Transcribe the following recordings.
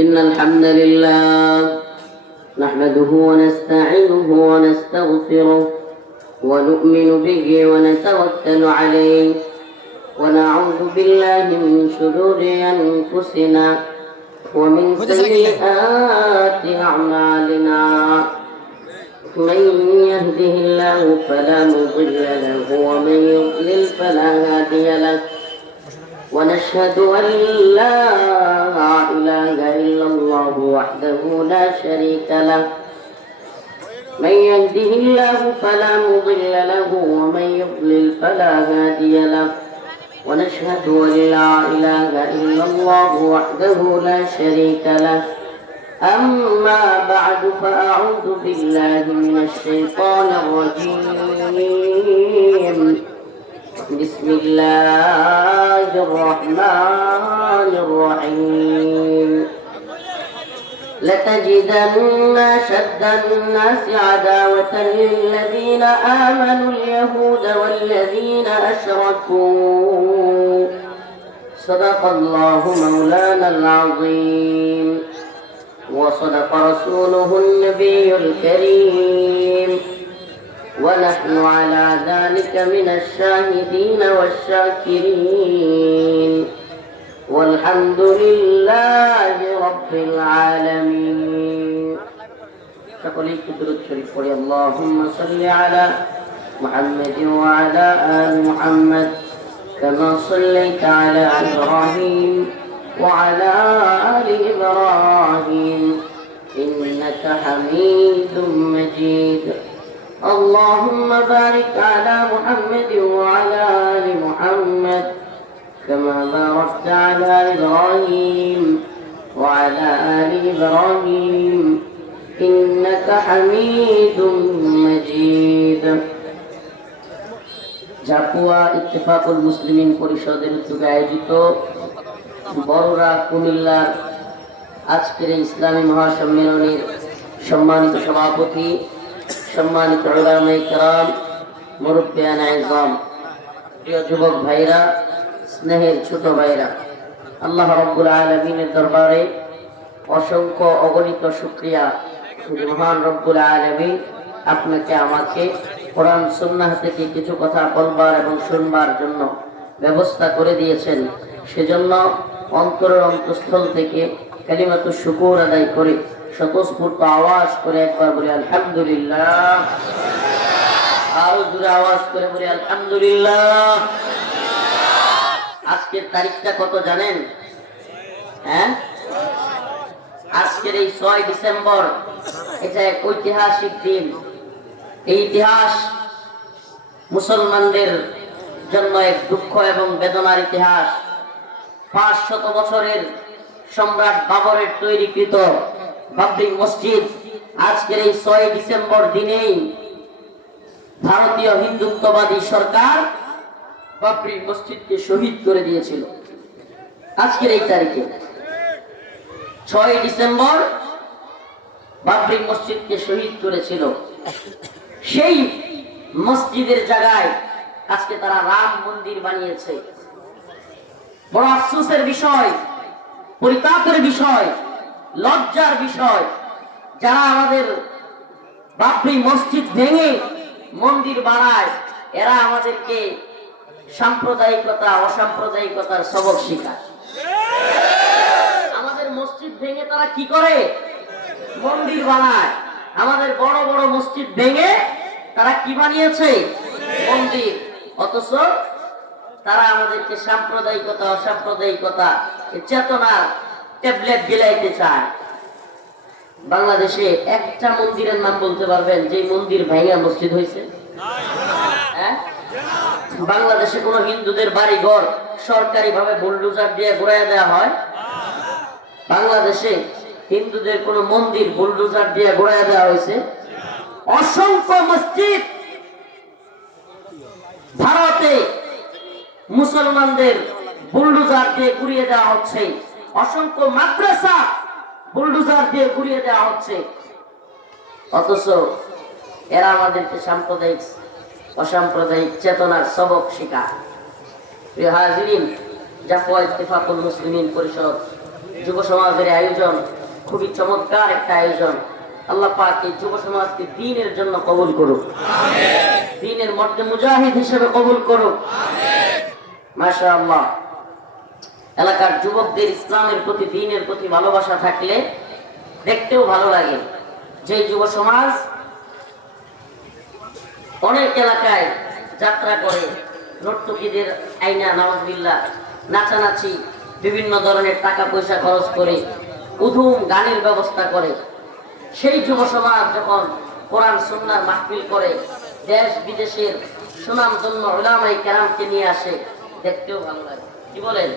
إن الحمد لله نحمده ونستعينه ونستغفره ونؤمن به ونتوكل عليه ونعوذ بالله من شرور أنفسنا ومن سيئات أعمالنا من يهده الله فلا مضل له ومن يضلل فلا هادي له ونشهد أن لا إله إلا الله وحده لا شريك له من يهده الله فلا مضل له ومن يضلل فلا هادي له ونشهد أن لا إله إلا الله وحده لا شريك له أما بعد فأعوذ بالله من الشيطان الرجيم بسم الله الرحمن الرحيم لتجدن أشد الناس عداوة للذين آمنوا اليهود والذين أشركوا صدق الله مولانا العظيم وصدق رسوله النبي الكريم ونحن على ذلك من الشاهدين والشاكرين والحمد لله رب العالمين. সকলেই দুরূদ শরীফ পড়ি اللهم صل على محمد وعلى آل محمد كما صليت على إبراهيم وعلى آل إبراهيم إنك حميد مجيد. اللهم بارك على محمد وعلى آل محمد كما باركت على إبراهيم وعلى آل إبراهيم إنك حميد مجيد. জাপুয়া ইত্তেফাকুল মুসলিমিন পরিষদের উদ্যোগে আয়োজিত বড়রা কুমিল্লার আজকের ইসলামী মহাসম্মেলনের সম্মানিত সভাপতি, সম্মানিত উলামায়ে কেরাম, মুরব্বিয়ানে ইজম, প্রিয় যুবক ভাইরা, স্নেহের ছোট ভাইরা, আল্লাহ রাব্বুল আলামিনের দরবারে অসংখ্য অগণিত শুকরিয়া যে মহান রব্বুল আলামিন আপনাকে আমাকে কোরআন সুন্নাহ থেকে কিছু কথা বলবার এবং শুনবার জন্য ব্যবস্থা করে দিয়েছেন। সেজন্য অন্তরের অন্তঃস্থল থেকে কালিমাতু শুকর আদায় করে স্বতঃস্ফূর্ত আওয়াজ করে একবার বলি আলহামদুলিল্লাহ। আরো জোরে আওয়াজ করে বলি আলহামদুলিল্লাহ। আজকের তারিখটা কত জানেন? হ্যাঁ, আজকের এই 6 ডিসেম্বর, এটা এক ঐতিহাসিক দিন। এই ইতিহাস মুসলমানদের জন্য এক দুঃখ এবং বেদনার ইতিহাস। 500 বছরের সম্রাট বাবরের তৈরিকৃত বাবরি মসজিদ আজকের এই 6 ডিসেম্বর দিনেই ভারতীয় হিন্দুত্ববাদী সরকার বাবরি মসজিদকে শহীদ করে দিয়েছিল। আজকের এই তারিখে 6 ডিসেম্বর বাবরি মসজিদকে শহীদ করেছিল। সেই মসজিদের জায়গায় আজকে তারা রাম মন্দির বানিয়েছে। বড় আফসোসের বিষয়, পরিতাপের বিষয়, লজ্জার বিষয়, যারা আমাদের বাবরি মসজিদ ভেঙে মন্দির বানায়, এরা আমাদেরকে সাম্প্রদায়িকতা, অসাম্প্রদায়িকতার সবক শেখায়। আমাদের মসজিদ ভেঙে তারা কি করে? মন্দির বানায়। আমাদের বড় বড় মসজিদ ভেঙে তারা কি বানিয়েছে? মন্দির। অথচ তারা আমাদেরকে সাম্প্রদায়িকতা, অসাম্প্রদায়িকতা চেতনার ট্যাবলেট বিলাইতে চায়। বাংলাদেশে একটা মন্দিরের নাম বলতে পারবেন যে মন্দির ভাঙা মসজিদ হয়েছে? হ্যাঁ, বাংলাদেশে কোন হিন্দুদের বাড়ি ঘর সরকারি ভাবে বুলডোজার দিয়ে ঘুরাইয়া দেওয়া হয়? বাংলাদেশে হিন্দুদের কোন মন্দির বুলডোজার দিয়ে ঘুরাইয়া দেওয়া হয়েছে? অসংখ্য মসজিদ ভারতে মুসলমানদের বুলডোজার দিয়ে ঘুরিয়ে দেওয়া হচ্ছে। অসংখ্য মাদ্রাসা বুলডোজার দিয়ে ঘুরিয়ে দেওয়া হচ্ছে। অথচ এরা আমাদেরকে সাম্প্রদায়িক, অসাম্প্রদায়িক চেতনার সবক শেখায়। প্রিয় হাজিরিন, জাপুয়া ইত্তেফাকুল মুসলিমিন পরিষদ যুব সমাজের আয়োজন খুবই চমৎকার একটা আয়োজন। আল্লাহ পাক এই যুব সমাজকে দ্বীনের জন্য কবুল করুক, দ্বীনের মধ্যে মুজাহিদ হিসেবে কবুল করুক। মাশাআল্লাহ। এলাকার যুবকদের ইসলামের প্রতি, দ্বীনের প্রতি ভালোবাসা থাকলে দেখতেও ভালো লাগে। যে যুব সমাজ অনেক এলাকায় যাত্রা করে, নর্তকীদের আইনা নাউজুবিল্লাহ নাচানাচি, বিভিন্ন ধরনের টাকা পয়সা খরচ করে উধুম গানের ব্যবস্থা করে, সেই যুব সমাজ যখন কোরআন সুন্নাহর মাহফিল করে, দেশ বিদেশের সুনামধন্য উলামায়ে কেরামকে নিয়ে আসে, দেখতেও ভালো লাগে। কি বলেন?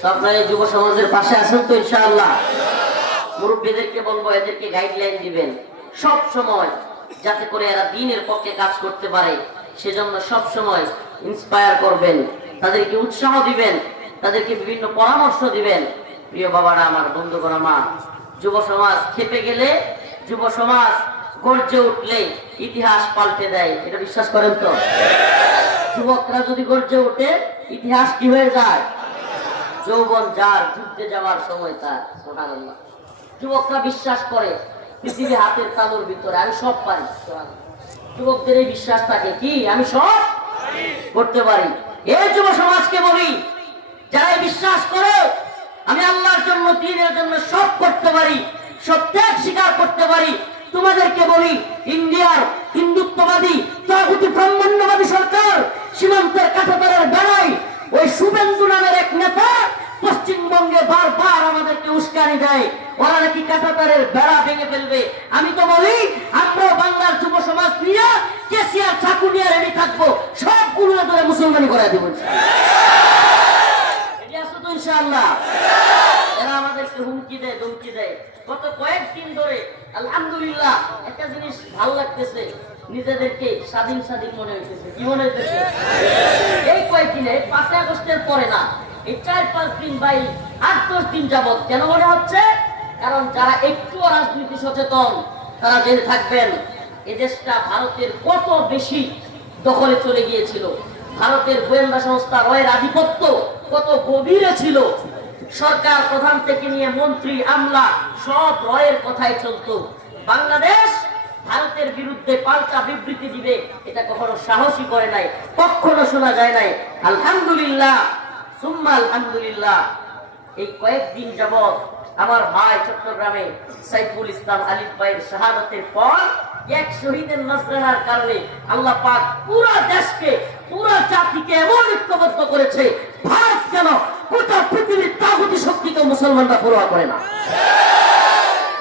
তো আপনারা এই যুব সমাজের পাশে আছেন তো ইনশাআল্লাহ? মুরব্বীদেরকে বলবো এদেরকে গাইডলাইন দিবেন সব সময়, যাতে করে এরা দ্বীনের পক্ষে কাজ করতে পারে, সেজন্য সব সময় ইন্সপায়ার করবেন, তাদেরকে উৎসাহ দিবেন, তাদেরকে বিভিন্ন পরামর্শ দিবেন। প্রিয় বাবারা আমার, বন্ধুগণ আমার, যুব সমাজ খেপে গেলে, যুব সমাজ গর্জে উঠলে ইতিহাস পাল্টে দেয়। এটা বিশ্বাস করেন তো? যুবকরা যদি গর্জে ওঠে, ইতিহাস কি হয়ে যায়? যৌবন যার, যুদ্ধে যাওয়ার সময় তার। সুবহানাল্লাহ। যুবকরা বিশ্বাস করে পৃথিবী হাতের তালুর ভিতরে, আমি সব পারি। যুবকদের এই বিশ্বাস থাকে, কি আমি সব করতে পারি। এই যুব সমাজকে বলি, যারা বিশ্বাস করে আমি আল্লাহর জন্য, দ্বীনের জন্য সব করতে পারি, সব ত্যাগ স্বীকার করতে পারি, তোমাদেরকে বলি, ইন্ডিয়ার হিন্দুত্ববাদী তাগুতি ব্রাহ্মণ্যবাদী সরকার সীমান্তের কাঁটাতারের বেড়ায় ওই শুভেন্দু নামের এক নেতা পশ্চিমবঙ্গে বারবার আমাদেরকে উস্কানি দেয়, ওরা নাকি কাঁটাতারের বেড়া ভেঙে ফেলবে। আমি তো বলি, আমরা বাংলার যুব সমাজ নিয়ে কেসিআর চাকু নিয়ে রেডি থাকবো, সবগুলো ধরে মুসলমানি করে দেবো ইনশাআল্লাহ। এরা আমাদেরকে হুমকি দেয়, ধমকি দেয়। গত কয়েকদিন ধরে আলহামদুলিল্লাহ একটা জিনিস ভালো লাগতেছে, নিজেদেরকে স্বাধীন স্বাধীন মনে হইতেছে। কি মনে হইতেছে? এই কয়েকদিনে 5 আগস্টের পরে না, এই 4-5 দিন বাই 8-10 দিন যাবত কেন মনে হচ্ছে? কারণ যারা একটু রাজনীতি সচেতন তারা জেনে থাকবেন, এদেশটা ভারতের কত বেশি দখলে চলে গিয়েছিল। ভারতের গোয়েন্দা সংস্থা রয়ের আধিপত্য কত গভীরে ছিল। সরকার প্রধান থেকে নিয়ে মন্ত্রী, আমলা সব রয়ের কথাই চলতো। বাংলাদেশ ভারতের বিরুদ্ধে পাল্টা বিবৃতি দিবে, এটা কখনো সাহসী করে নাই, কখনো শোনা যায় নাই। আলহামদুলিল্লাহ, সুম্মা আলহামদুলিল্লাহ, এই কয়েকদিন যাবত আমার ভাই চট্টগ্রামে সাইফুল ইসলাম আলিফ ভাইয়ের শাহাদাতের পর এক শহীদের নজরানার কারণে আল্লাহ পাক পুরো দেশকে, পুরো জাতিকে এমন ঐক্যবদ্ধ করেছে, ভারত কেন গোটা পৃথিবীর তাগুতি শক্তিকে মুসলমানরা পরোয়া করে না।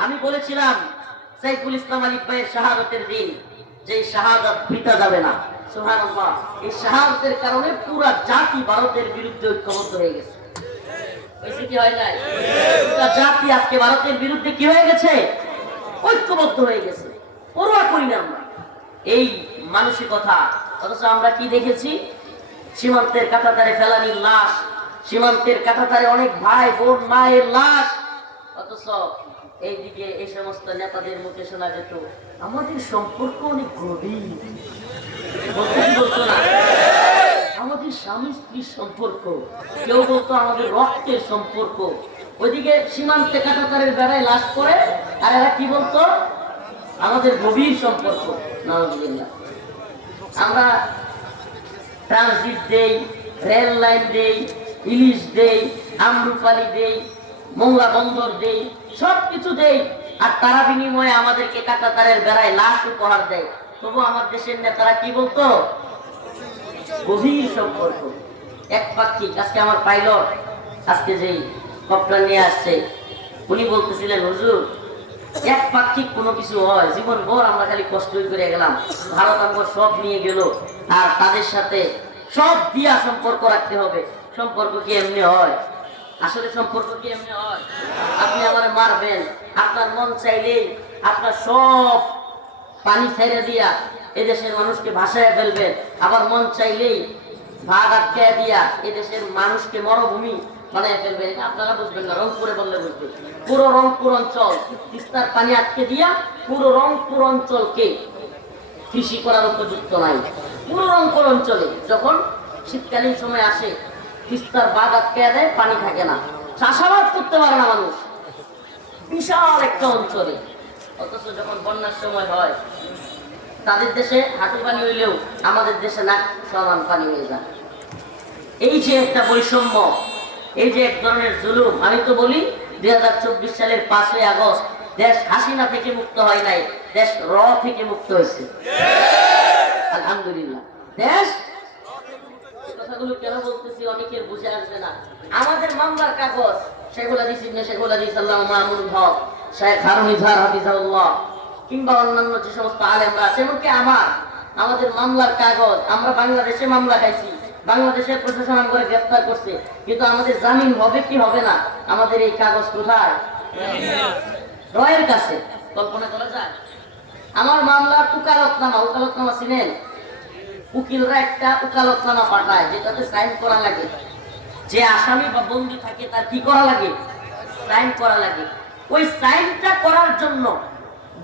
আমি বলেছিলাম সাইফুল ইসলাম আলিফ ভাইয়ের শাহাদাতের দিন যে শাহাদাত বৃথা যাবে না। সুবহানাল্লাহ। এই শাহাদাতের কারণে পুরো জাতি ভারতের বিরুদ্ধে ঐক্যবদ্ধ হয়ে গেছে। কি হয় নাই? পুরো জাতি আজকে ভারতের বিরুদ্ধে কি হয়ে গেছে? ঐক্যবদ্ধ হয়ে গেছে। পরোয়া করি না আমরা এই মানসিকতা। অথচ আমরা কি দেখেছি? সীমান্তের কাঁটাতারে ফেলানির লাশ, সীমান্তের কাঁটাতারে অনেক ভাই বোন মায়ের লাশ। অথচ এইদিকে এই সমস্ত নেতাদের মুখে শোনা যেত আমাদের সম্পর্ক অনেক গভীর। বলতো না আমাদের স্বামী স্ত্রীর সম্পর্ক, কেউ বলতো আমাদের রক্তের সম্পর্ক। ওইদিকে সীমান্তে কাঁটাতারের বেড়ায় লাশ করে, আর এরা কি বলতো? আমাদের গভীর সম্পর্ক। নাউজুবিল্লাহ। আমরা ট্রানজিট দেই, রেল লাইন দেই, ইলিশ দেই, আমরুপালি দেই, মোংলা বন্দর দেই, সবকিছু দেই, আর তারা বিনিময়ে আমাদেরকে কাঁটাতারের বেড়ায় লাশ উপহার দেয়। তবু আমার দেশের নেতারা কি বলতো? গভীর সম্পর্ক। এক পাক্ষিক। আজকে আমার পাইলট আজকে যেই কপ্টার নিয়ে আসছে, উনি বলতেছিলেন, হুজুর এক পাক্ষিক কোনো কিছু হয়, জীবন ভর আমরা খালি কষ্টই করে গেলাম, ভারত আমরা সব নিয়ে গেল, আর তাদের সাথে সব দিয়া সম্পর্ক রাখতে হবে। সম্পর্ক কি এমনি হয়? আসলে সম্পর্ক কি এমনি হয়? আপনি আমার মারবেন, আপনার মন চাইলেই আপনার সব পানি ছেড়ে দিয়া এদেশের মানুষকে ভাসায় ফেলবেন, আবার মন চাইলেই ভাগ আটকে দিয়া এদেশের মানুষকে মরুভূমি বানায় ফেলবেন। আপনারা বুঝবেন না, রংপুরে বললে বুঝবেন। পুরো রংপুর অঞ্চল তিস্তার পানি আটকে দিয়া পুরো রংপুর অঞ্চলকে কৃষি করার উপযুক্ত নাই। পুরো রংপুর অঞ্চলে যখন শীতকালীন সময় আসে, তিস্তার বাঁধ আটকে দেয়, পানি থাকে না, চাষাবাদ করতে পারে না মানুষ, বিশাল একটা অঞ্চলে। অথচ যখন বন্যার সময় হয় তাদের দেশে হাঁটু পানি হইলেও আমাদের দেশে নাক সমান পানি হয়ে যায়। এই যে একটা বৈষম্য, এই যে এক ধরনের জুলুম। আমি তো বলি 2024 সালের 5ই আগস্ট দেশ হাসিনা থেকে মুক্ত হয় নাই, দেশ র থেকে মুক্ত হয়েছে। আলহামদুলিল্লাহ। দেশ, কথাগুলো কেন বলতেছি অনেকের বুঝে আসবে না। আমাদের মামলার কাগজ শেখুল হাদিস ইবনে শেখুল হাদিস আল্লামা মামুনুল হক, শেখ হারুন ইজহার হাফিজাহুল্লাহ কিংবা অন্যান্য যে সমস্ত আলেমরা আছে, এমনকি আমাদের মামলার কাগজ, আমরা বাংলাদেশে মামলা খাইছি, বাংলাদেশের প্রশাসন করে গ্রেফতার করছে, কিন্তু আমাদের জামিন হবে কি হবে না, আমাদের এই কাগজ কোথায়? রয়ের কাছে। কল্পনা করা যায়? আমার মামলার উকালতনামা চিনেন? উকিলরা একটা উকালতনামা পাঠায় যেটাতে সাইন করা লাগে। যে আসামি বা বন্দী থাকে তার কি করা লাগে? সাইন করা লাগে। ওই সাইনটা করার জন্য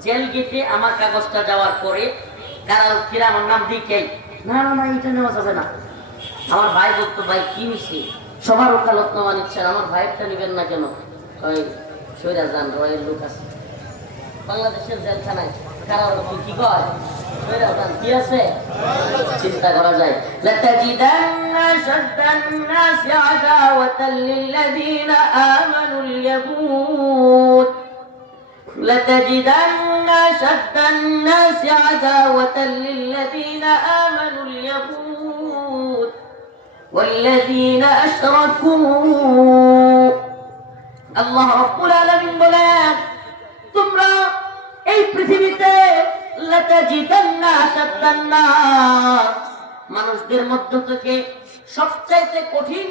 জেল গেটে আমার কাগজটা যাওয়ার পরে কারারক্ষীরা আমার নাম দিকে, না না না এটা নেওয়া যাবে না। আমার ভাই বলতো, ভাই কি নিচ্ছে, সবার ওকালতনামা নিচ্ছেন, আমার ভাইয়েরটা নিবেন না কেন? ওই সৈরা যান, রয়ের লোক আছে বাংলাদেশের জেলখানায়, কারারক্ষী কি কয়? সৈরা যান, কি আছে? চিন্তা করা যায়। লাতাজিদান্না শাদ্দান নাসি আদাওয়াতাল লিল্লাযীনা আমানুল ইয়াহুদ, লাতাজিদান্না শাদ্দান নাসি আদাওয়াতাল লিল্লাযীনা আমানুল ইয়াহুদ والذين أشركوا। আল্লাহ রাব্বুল আলামিন বলেন, তোমরা এই পৃথিবীতে লাতাজিদান্না শাদ্দান নাস, মানুষদের মধ্য থেকে সবচাইতে কঠিন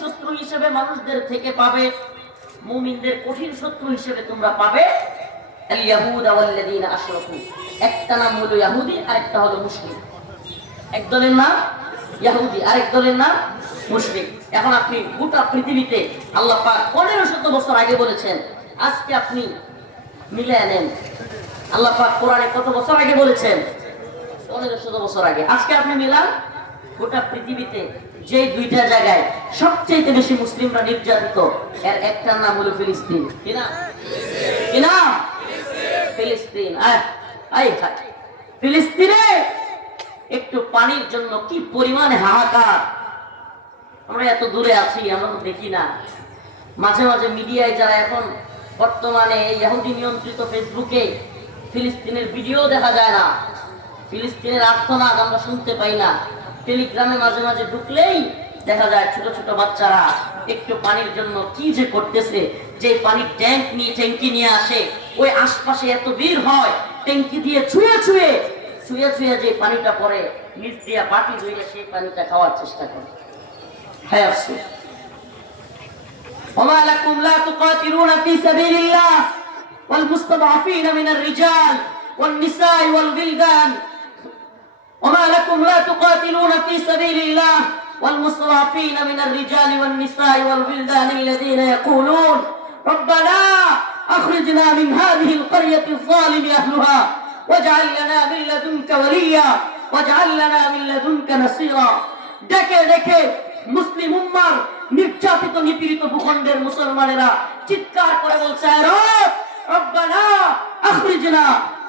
শত্রু হিসেবে মানুষদের থেকে পাবে, মুমিনদের কঠিন শত্রু হিসেবে তোমরা পাবে আল ইয়াহুদা ওয়াল্লাযীনা আশরাকু। একটা নাম হলো ইহুদি, আরেকটা হলো মুশরিক। এক দলের নাম ইহুদি, আরেক দলের নাম মুশরিক। এখন আপনি গোটা পৃথিবীতে আল্লাহ পাক 1500 বছর আগে বলেছেন, আজকে আপনি মিলে নেন। আল্লাহ পাক কোরআনে কত বছর আগে বলেছেন? 1500 বছর আগে। আজকে আপনি মিলান, গোটা পৃথিবীতে যে দুইটা জায়গায় সবচেয়ে বেশি মুসলিমরা নির্যাতিত, এর একটার নাম হলো ফিলিস্তিন। কি নাম? ফিলিস্তিন। ফিলিস্তিনে একটু পানির জন্য কি পরিমাণে হাহাকার। আমরা এত দূরে আছি, আমরা তো দেখি না। মাঝে মাঝে মিডিয়ায় যারা এখন বর্তমানে ইহুদি নিয়ন্ত্রিত ফেসবুকে ফিলিস্তিনের ভিডিও দেখা যায় না, ফিলিস্তিনের আর্তনাদ আমরা শুনতে পাই না। টেলিগ্রামে মাঝে মাঝে ঢুকলেই দেখা যায় ছোট ছোট বাচ্চারা একটু পানির জন্য কি যে করতেছে। যে পানির ট্যাঙ্কি নিয়ে আসে, ওই আশপাশে এত ভিড় হয়, ট্যাঙ্কি দিয়ে ছুঁয়ে যে পানিটা পড়ে, নিচ দিয়ে বাটি ধরে সেই পানিটা খাওয়ার চেষ্টা করে। হ্যাঁ, আফসোস। ওমা লাকুম লা তুকাতিলুনা ফি সাবিলিল্লাহ ওয়াল মুস্তাদআফিনা মিনার রিজাল ওয়ান নিসাই ওয়াল বিলদান। ওমা লাকুম লা তুকাতিলুনা ফি সাবিলিল্লাহ ওয়াল মুস্তাদআফিনা মিনার রিজাল ওয়ান নিসাই ওয়াল বিলদান আল্লাযীনা ইয়াকুলুন রব্বানা আখরিজনা মিন হাযিহিল ক্বরিয়াতি যালিমি আহলুহা ওয়াজআল লানা মিন লাদুনকা ওয়ালিয়া ওয়াজআল লানা মিন লাদুনকা নাসীরা। ডেকে মুসলিম উম্মার নির্যাতিত নিপীড়িত ভূখণ্ডের মুসলমানেরা চিৎকার করে বলছে, রব্বানা আখরিজনা,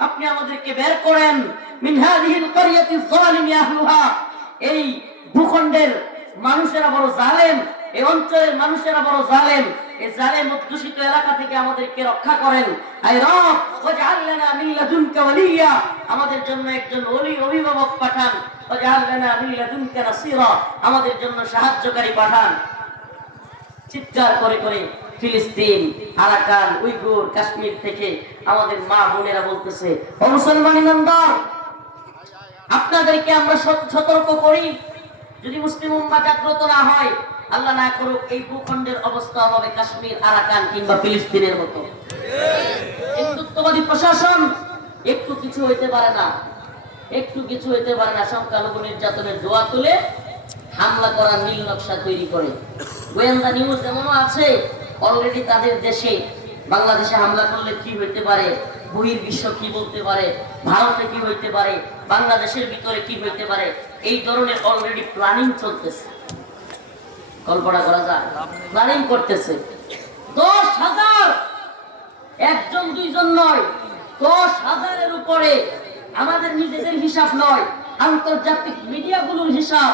আপনি আমাদেরকে বের করেন, মিন হাযিহিল ক্বরিয়াতি যালিমি আহলুহা, এই ভূখণ্ডের মানুষেরা বড় জালেম, এই অঞ্চলের মানুষেরা বড় জালেম, এই জালেম অধ্যুষিত এলাকা থেকে আমাদেরকে রক্ষা করেন। আয় রব, ওয়াজআল লানা মিন লাদুনকা ওয়ালিয়া, আমাদের জন্য একজন ওলি অভিভাবক পাঠান। ওয়াজআল লানা মিন লাদুনকা নাসীরা, আমাদের জন্য সাহায্যকারী পাঠান। চিৎকার করে ফিলিস্তিন, আরাকান, উইগুর, কাশ্মীর থেকে আমাদের মা বোনেরা বলতেছে, ও মুসলমান ইমানদার, আপনাদেরকে আমরা সতর্ক করি, যদি মুসলিম উম্মাহ জাগ্রত না হয়, আল্লাহ না করুক, এই ভূখণ্ডের অবস্থা হবে কাশ্মীর, আরাকান কিংবা ফিলিস্তিনের মতো। হিন্দুত্ববাদী প্রশাসন একটু কিছু হইতে পারে না, সংখ্যালঘু নির্যাতনের দোয়া তুলে হামলা করার নীল নকশা তৈরি করে। গোয়েন্দা নিউজ এমনও আছে, অলরেডি তাদের দেশে বাংলাদেশে হামলা করলে কি হইতে পারে, বহির্বিশ্ব কি বলতে পারে, ভারতে কি হইতে পারে, বাংলাদেশের ভিতরে কি হইতে পারে, এই ধরনের অলরেডি প্ল্যানিং চলতেছে। কল্পনা করা যায়? প্ল্যানিং করতেছে 10,000, একজন দুইজন নয়, 10,000-এর উপরে। আমাদের নিজেদের হিসাব নয়, আন্তর্জাতিক মিডিয়াগুলোর হিসাব।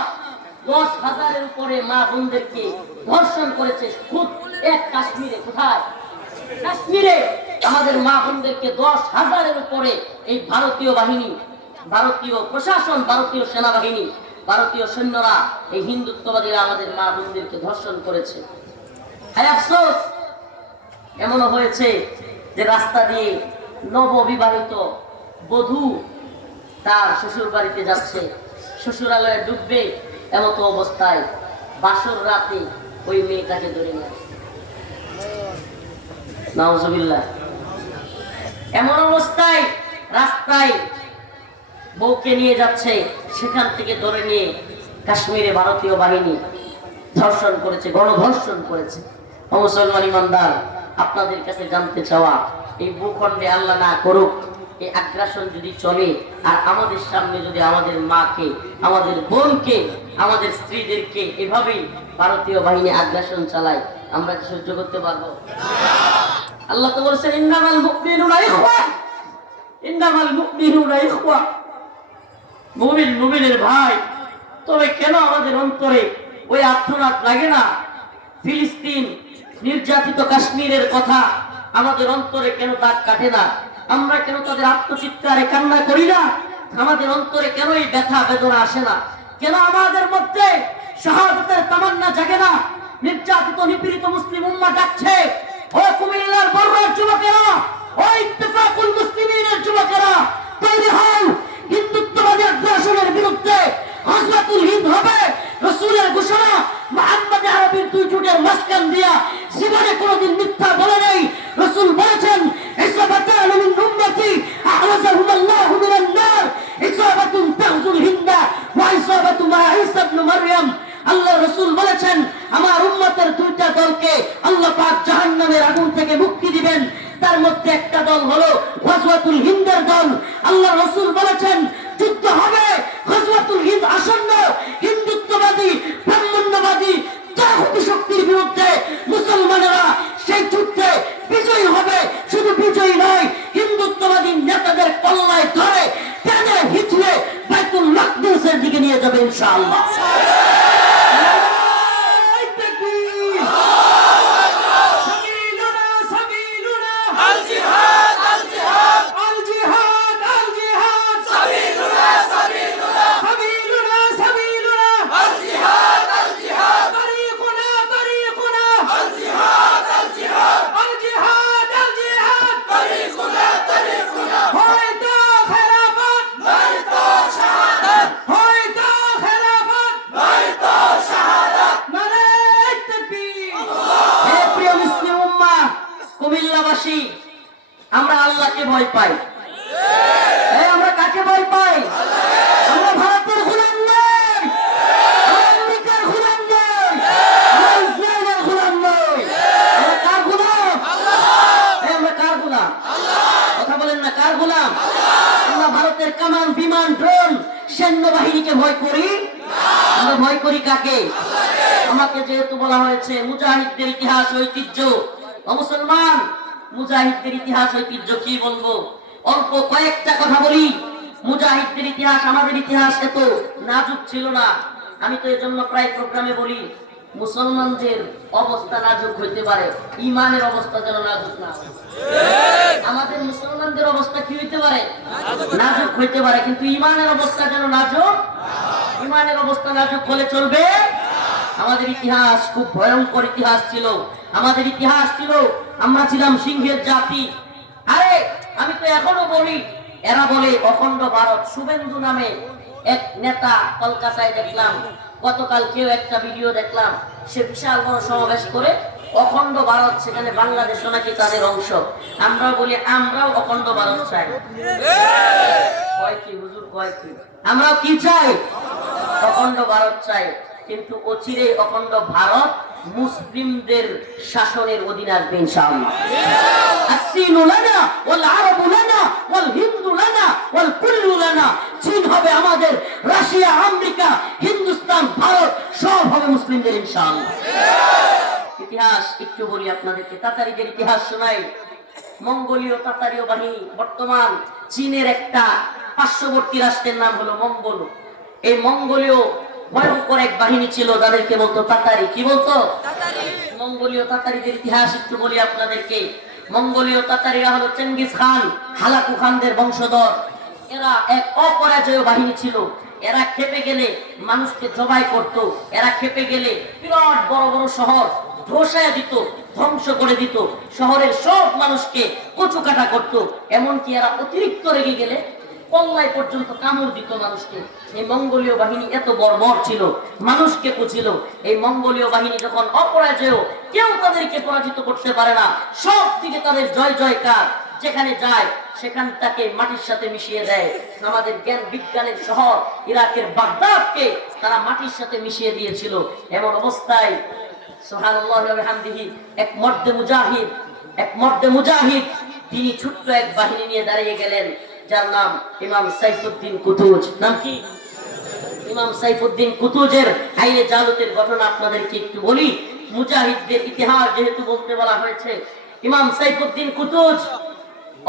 10,000-এর উপরে মা বোনদেরকে ধর্ষণ করেছে খুব এক কাশ্মীরে। কোথায়? কাশ্মীরে আমাদের মা বোনদেরকে 10,000-এর উপরে এই ভারতীয় বাহিনী, ভারতীয় প্রশাসন, ভারতীয় সেনাবাহিনী, ভারতীয় সৈন্যরা, এই হিন্দুত্ববাদীরা আমাদের মা বোনদেরকে ধর্ষণ করেছে। হায় আফসোস, এমনও হয়েছে যে রাস্তা দিয়ে নববিবাহিত বধূ তার শ্বশুর বাড়িতে যাচ্ছে, শ্বশুরালয়ে ডুববে, এমতো অবস্থায় বাসর রাতে ওই মেয়েটাকে ধরে নিয়ে আসে। নাউজুবিল্লাহ। এমন অবস্থায় রাস্তায় বউকে নিয়ে যাচ্ছে, সেখান থেকে ধরে নিয়ে কাশ্মীরে ভারতীয় বাহিনী ধর্ষণ করেছে, গণধর্ষণ করেছে। মুসলমান ইমানদার, আপনাদের কাছে জানতে চাওয়া, এই ভূখণ্ডে আল্লাহ না করুক এই আগ্রাসন যদি চলে, আর আমাদের সামনে যদি আমাদের মাকে, আমাদের বোনকে, আমাদের স্ত্রীদেরকে এভাবেই ভারতীয় বাহিনী আগ্রাসন চালায়, আমরা কি সহ্য করতে পারবো? আল্লাহ তো বলেছেন ইন্নামাল মুমিনুনা ইখওয়া, ইন্নামাল মুমিনুনা ইখওয়া, মুমিন মুমিনের ভাই। তবে কেন আমাদের অন্তরে ওই আর্তনাদ লাগে না? ফিলিস্তিন, নির্যাতিত কাশ্মীরের কথা আমাদের অন্তরে কেন দাগ কাটে না? আমরা কেন তাদের আত্মচিৎকারে কান্না করি না? আমাদের অন্তরে কেন এই ব্যথা বেদনা আসে না? কেন আমাদের মধ্যে শাহাদাতের তামান্না জাগে না? নির্যাতিত নিপীড়িত মুসলিম উম্মাহ ডাকছে, ও কুমিল্লার বর্বর যুবকেরা, ও ইত্তেফাকুল মুসলিমিনের যুবকেরা, তৈরি হও, হিন্দুত্ববাদী আগ্রাসনের বিরুদ্ধে গজওয়াতুল হিন্দ হবে। রাসূলের ঘোষণা, মুহাম্মদ আরবীর দুই ঠোঁটের মাঝখান দিয়া জীবনে কোনোদিন মিথ্যা বলে নাই। রাসূল বলেছেন, ইসাবাতান মিন উম্মতি আহরাজাহুমুল্লাহু মিনান নার, ইসাবাতুন তাগজুল হিন্দা ওয়া ইসাবাতু মা ঈসা ইবনে মারইয়াম। আল্লাহ রাসূল বলেছেন, আমার উম্মতের দুইটা দলকে আল্লাহ পাক জাহান্নামের আগুন থেকে মুক্তি দিবেন। তার মধ্যে একটা দল হলো গজওয়াতুল হিন্দের দল। আল্লাহ রাসূল বলেছেন, যুদ্ধ হবে, গজওয়াতুল হিন্দ আসন্ন। হিন্দুত্ববাদী, ব্রাহ্মণ্যবাদী, তাগুতি শক্তির বিরুদ্ধে মুসলমানেরা সেই যুদ্ধে বিজয়ী হবে। শুধু বিজয়ী নয়, হিন্দুত্ববাদী নেতাদের কল্লায় ধরে টেনে হিচড়ে বাইতুল মাকদিসের দিকে নিয়ে যাবে ইনশাআল্লাহ। কুমিল্লাবাসী, আমরা আল্লাহকে ভয় পাই। আমরা কাকে ভয় পাই? আমরা ভারতের গোলাম নই, আমেরিকার গোলাম নই, ইসরায়েলের গোলাম নই। আমরা কার গোলাম? আমরা কার গোলাম? কথা বলেন না, কার গোলাম? আমরা ভারতের কামান, বিমান, ড্রোন, সৈন্যবাহিনীকে ভয় করি। আমরা ভয় করি কাকে? আমাকে যেহেতু বলা হয়েছে মুজাহিদদের ইতিহাস ঐতিহ্য, মুসলমান মুজাহিদদের ইতিহাস ঐতিহ্য কি বলবো, অল্প কয়েকটা কথা বলি। মুজাহিদদের ইতিহাস, আমাদের ইতিহাস এত নাজুক ছিল না। আমি তো এজন্য প্রায় প্রোগ্রামে বলি, মুসলমানদের অবস্থা নাজুক হইতে পারে, ইমানের অবস্থা যেন নাজুক না হয়। আমাদের মুসলমানদের অবস্থা কি হইতে পারে? নাজুক হইতে পারে, কিন্তু ইমানের অবস্থা যেন নাজুক। ইমানের অবস্থা নাজুক হলে চলবে? আমাদের ইতিহাস খুব ভয়ঙ্কর ইতিহাস ছিল। আমাদের ইতিহাস ছিল, আমরা ছিলাম সিংহের জাতি। আরে আমি তো এখনো বলি, এরা বলে অখণ্ড ভারত। শুভেন্দু নামে এক নেতা কলকাতায় দেখলাম, গতকাল কেউ একটা ভিডিও দেখলাম, সে বিশাল বড় সমাবেশ করে অখণ্ড ভারত, সেখানে বাংলাদেশও নাকি তাদের অংশ। আমরা বলি আমরাও অখণ্ড ভারত চাই। কয় কি হুজুর, কয় কি? আমরাও কি চাই? অখণ্ড ভারত চাই। কিন্তু অচিরেই অখণ্ড ভারত মুসলিমদের শাসনের অধীনে আসবে ইনশাআল্লাহ। আসসিনু লানা ওয়াল আরাবু লানা ওয়াল হিন্দু লানা ওয়াল কুল্লু লানা চীন হবে আমাদের, রাশিয়া, আমেরিকা, হিন্দুস্তান, ভারত সব হবে মুসলিমদের ইনশাআল্লাহ। ইতিহাস একটু বলি আপনাদেরকে, তাতারিদের ইতিহাস শোনাই। মঙ্গোলীয় তাতারীয় বাহিনী, বর্তমান চীনের একটা পার্শ্ববর্তী রাষ্ট্রের নাম হলো মঙ্গল। এই মঙ্গোলীয় ভয়ঙ্কর এক বাহিনী ছিল, যাদেরকে বলতো তাতারি। কি বলতো? মঙ্গোলীয় তাতারিদের ইতিহাস একটু বলি আপনাদেরকে। মঙ্গোলীয় তাতারিরা হলো চেঙ্গিস খান, হালাকু খানদের বংশধর। এরা এক অপরাজেয় বাহিনী ছিল। এরা খেপে গেলে মানুষকে জবাই করত। এরা খেপে গেলে বিরাট বড় বড় শহর ধসায় দিত, ধ্বংস করে দিত। শহরের সব মানুষকে কচুকাটা করত। এমনকি এরা অতিরিক্ত রেগে গেলে কল্লাই পর্যন্ত কামড় দিত মানুষকে। এই মঙ্গোলীয় বাহিনী এত বর্বর ছিল, মানুষকে কুছিল। এই মঙ্গোলীয় বাহিনী যখন অপরাজেয়, কেউ তাদেরকে পরাজিত করতে পারে না, সব দিকে তাদের জয় জয়কার। যেখানে যায় সেখানটাকে মাটির সাথে মিশিয়ে দেয়। আমাদের জ্ঞান বিজ্ঞানের শহর ইরাকের বাগদাদকে তারা মাটির সাথে মিশিয়ে দিয়েছিল। এমন অবস্থায় সুবহানাল্লাহি ওয়া বিহামদিহি এক মর্দে মুজাহিদ তিনি ছোট্ট এক বাহিনী নিয়ে দাঁড়িয়ে গেলেন, যার নাম ইমাম সাইফুদ্দিন কুতুজ। নাম কি? ইমাম সাইফুদ্দিন কুতুজের আইনে জালুতের ঘটনা আপনাদেরকে একটু বলি। মুজাহিদদের ইতিহাস যেহেতু বলতে বলা হয়েছে, ইমাম সাইফুদ্দিন কুতুজ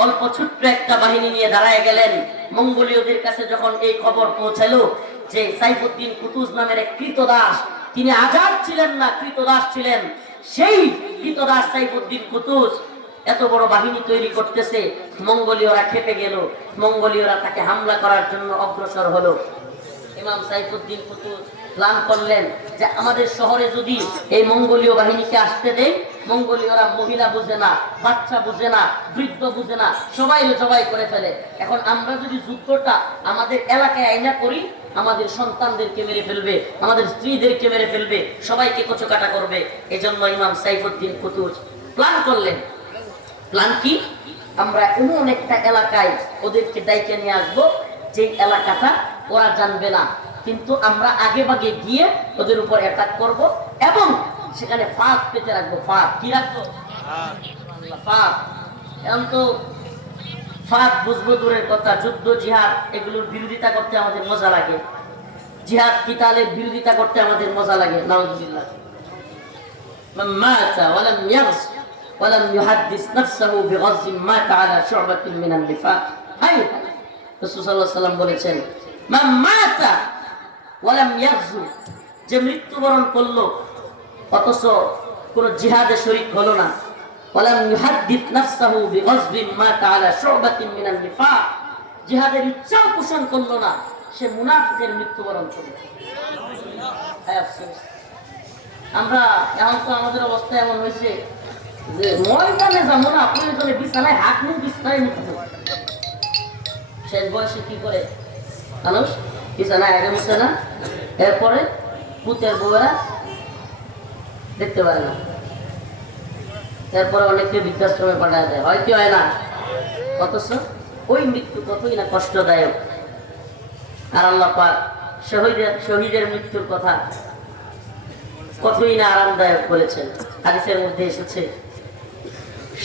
অল্প ছোট্ট একটা বাহিনী নিয়ে দাঁড়ায় গেলেন। মঙ্গোলীয়দের কাছে যখন এই খবর পৌঁছালো যে সাইফুদ্দিন কুতুজ নামের এক কৃতদাস, তিনি আজাদ ছিলেন না, কৃতদাস ছিলেন, সেই কৃতদাস সাইফুদ্দিন কুতুজ এত বড় বাহিনী তৈরি করতেছে, মঙ্গোলীয়রা খেপে গেল। মঙ্গোলীয়রা তাকে হামলা করার জন্য অগ্রসর হলো। ইমাম সাইফুদ্দিন কুতুজ প্ল্যান করলেন যে আমাদের শহরে যদি এই মঙ্গোলীয় বাহিনীকে আসতে দেয়, মঙ্গোলীয়রা মহিলা বুঝে না, বাচ্চা বুঝে না, বৃদ্ধ বুঝে না, সবাই জবাই করে ফেলে। এখন আমরা যদি যুদ্ধটা আমাদের এলাকায় আইনা করি, আমাদের সন্তানদেরকে মেরে ফেলবে, আমাদের স্ত্রীদেরকে মেরে ফেলবে, সবাইকে কচুকাটা করবে। এজন্য ইমাম সাইফুদ্দিন কুতুজ প্ল্যান করলেন। প্ল্যান কি? আমরা এমন একটা এলাকায় ওদেরকে ডাইকে নিয়ে আসবো, যে এলাকাটা ওরা জানবে না, কিন্তু আমরা আগে ভাগে গিয়ে ওদের উপর অ্যাটাক করব এবং সেখানে ফাঁদ পেতে রাখবো। ফাঁদ কি রাখবো? ফাঁদ। এখন তো ফাঁদ বুঝবো দূরের কথা, যুদ্ধ জিহাদ এগুলোর বিরোধিতা করতে আমাদের মজা লাগে, জিহাদ কিতালের বিরোধিতা করতে আমাদের মজা লাগে। নাউযুবিল্লাহ। মান মাতা ওয়ালাম ইয়াগজ ওয়ালাম ইউহাদ্দিস নাফসাহু বিগযজ মাতা আলা শু'বাতিন মিনান নিফাক। রাসূল সাল্লাল্লাহু আলাইহি ওয়াসাল্লাম বলেছেন, মান মাতা ওয়ালাম ইয়াগজু, যে মৃত্যুবরণ করলো অথচ কোন জিহাদে শরীক হলো না, ওয়ালাম ইউহাদ্দিস নাফসাহু বিগযজ মাতা আলা শু'বাতিন মিনান নিফাক, জিহাদের ইচ্ছা পোষণ করলো না, সে মুনাফিকের মৃত্যুবরণ করলো। আমরা এখন তো আমাদের অবস্থা এমন হয়েছে যে ময়দানে যাবো না, প্রয়োজনে বিছানায় হাত মুখ বিছানায় মুখতে। শেষ বয়সে কি করে মানুষ? বিছানায় আগে মুছে না, এরপরে পুতের বউয়েরা দেখতে পারে না, এরপরে অনেককে বৃদ্ধাশ্রমে পাঠায় দেয়, হয় কি হয় না? অথচ ওই মৃত্যু কতই না কষ্টদায়ক। আর আল্লাহ পাক শহীদের মৃত্যুর কথা কতই না আরামদায়ক করেছেন। হাদিসের মধ্যে এসেছে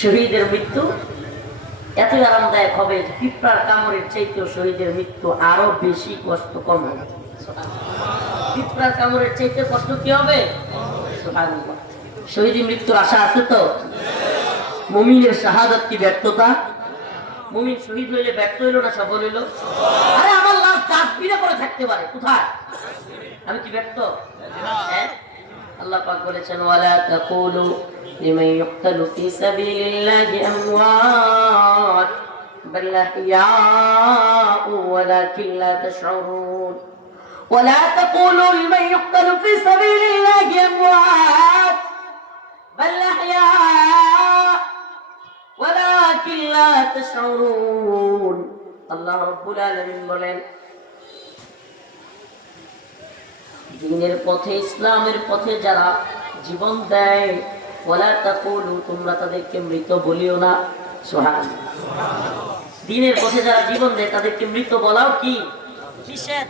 শহীদের মৃত্যু এতই আরামদায়ক হবে যে পিঁপড়ার কামড়ের চাইতেও শহীদের মৃত্যু আরো বেশি কষ্ট কম হবে। পিঁপড়ার কামড়ের চাইতে কষ্ট কি হবে? সুবহানাল্লাহ। শহীদ মৃত্যুর আশা আছে তো? মুমিনের শাহাদাত কি ব্যর্থতা? মুমিন শহীদ হইলে ব্যর্থ হইল না সফল হইল? আরে আমার লাশ ডাস্টবিনে পড়ে থাকতে পারে, কোথায়? আমি কি ব্যর্থ? হ্যাঁ। আল্লাহ পাক বলেছেন, ওয়ালা তাকুলু লিমান ইউকতালু ফি সাবিলিল্লাহি আমওয়াত বাল আহইয়াউ ওয়ালাকিন লা তাশউরুন। ওয়ালা তাকুলু লিমান ইউকতালু ফি সাবিলিল্লাহি আমওয়াত বাল আহইয়াউ ওয়ালাকিন লা তাশউরুন। আল্লাহ রাব্বুল আলামিন বলেন, দ্বীনের পথে, ইসলামের পথে যারা জীবন দেয়, ওয়ালা তাকুলু, তোমরা তাদেরকে মৃত বলিও না। সুবহানাল্লাহ। দ্বীনের পথে যারা জীবন দেয় তাদেরকে মৃত বলাও কি নিষেধ?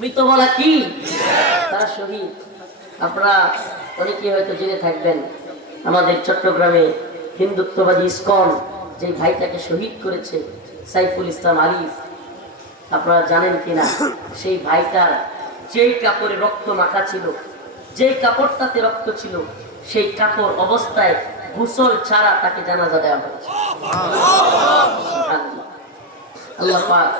মৃত বলা কি? তারা শহীদ। আপনারা অনেকে হয়তো জেনে থাকবেন, আমাদের চট্টগ্রামে হিন্দুত্ববাদী ইসকন যে ভাইটাকে শহীদ করেছে, সাইফুল ইসলাম আরিফ, আপনারা জানেন কিনা সেই ভাইটার যেই কাপড়ে রক্ত মাখা ছিল, যেই কাপড়টাতে রক্ত ছিল, সেই কাপড় অবস্থায় গোসল ছাড়া তাকে জানাজা দেওয়া হয়েছে। আল্লাহ পাক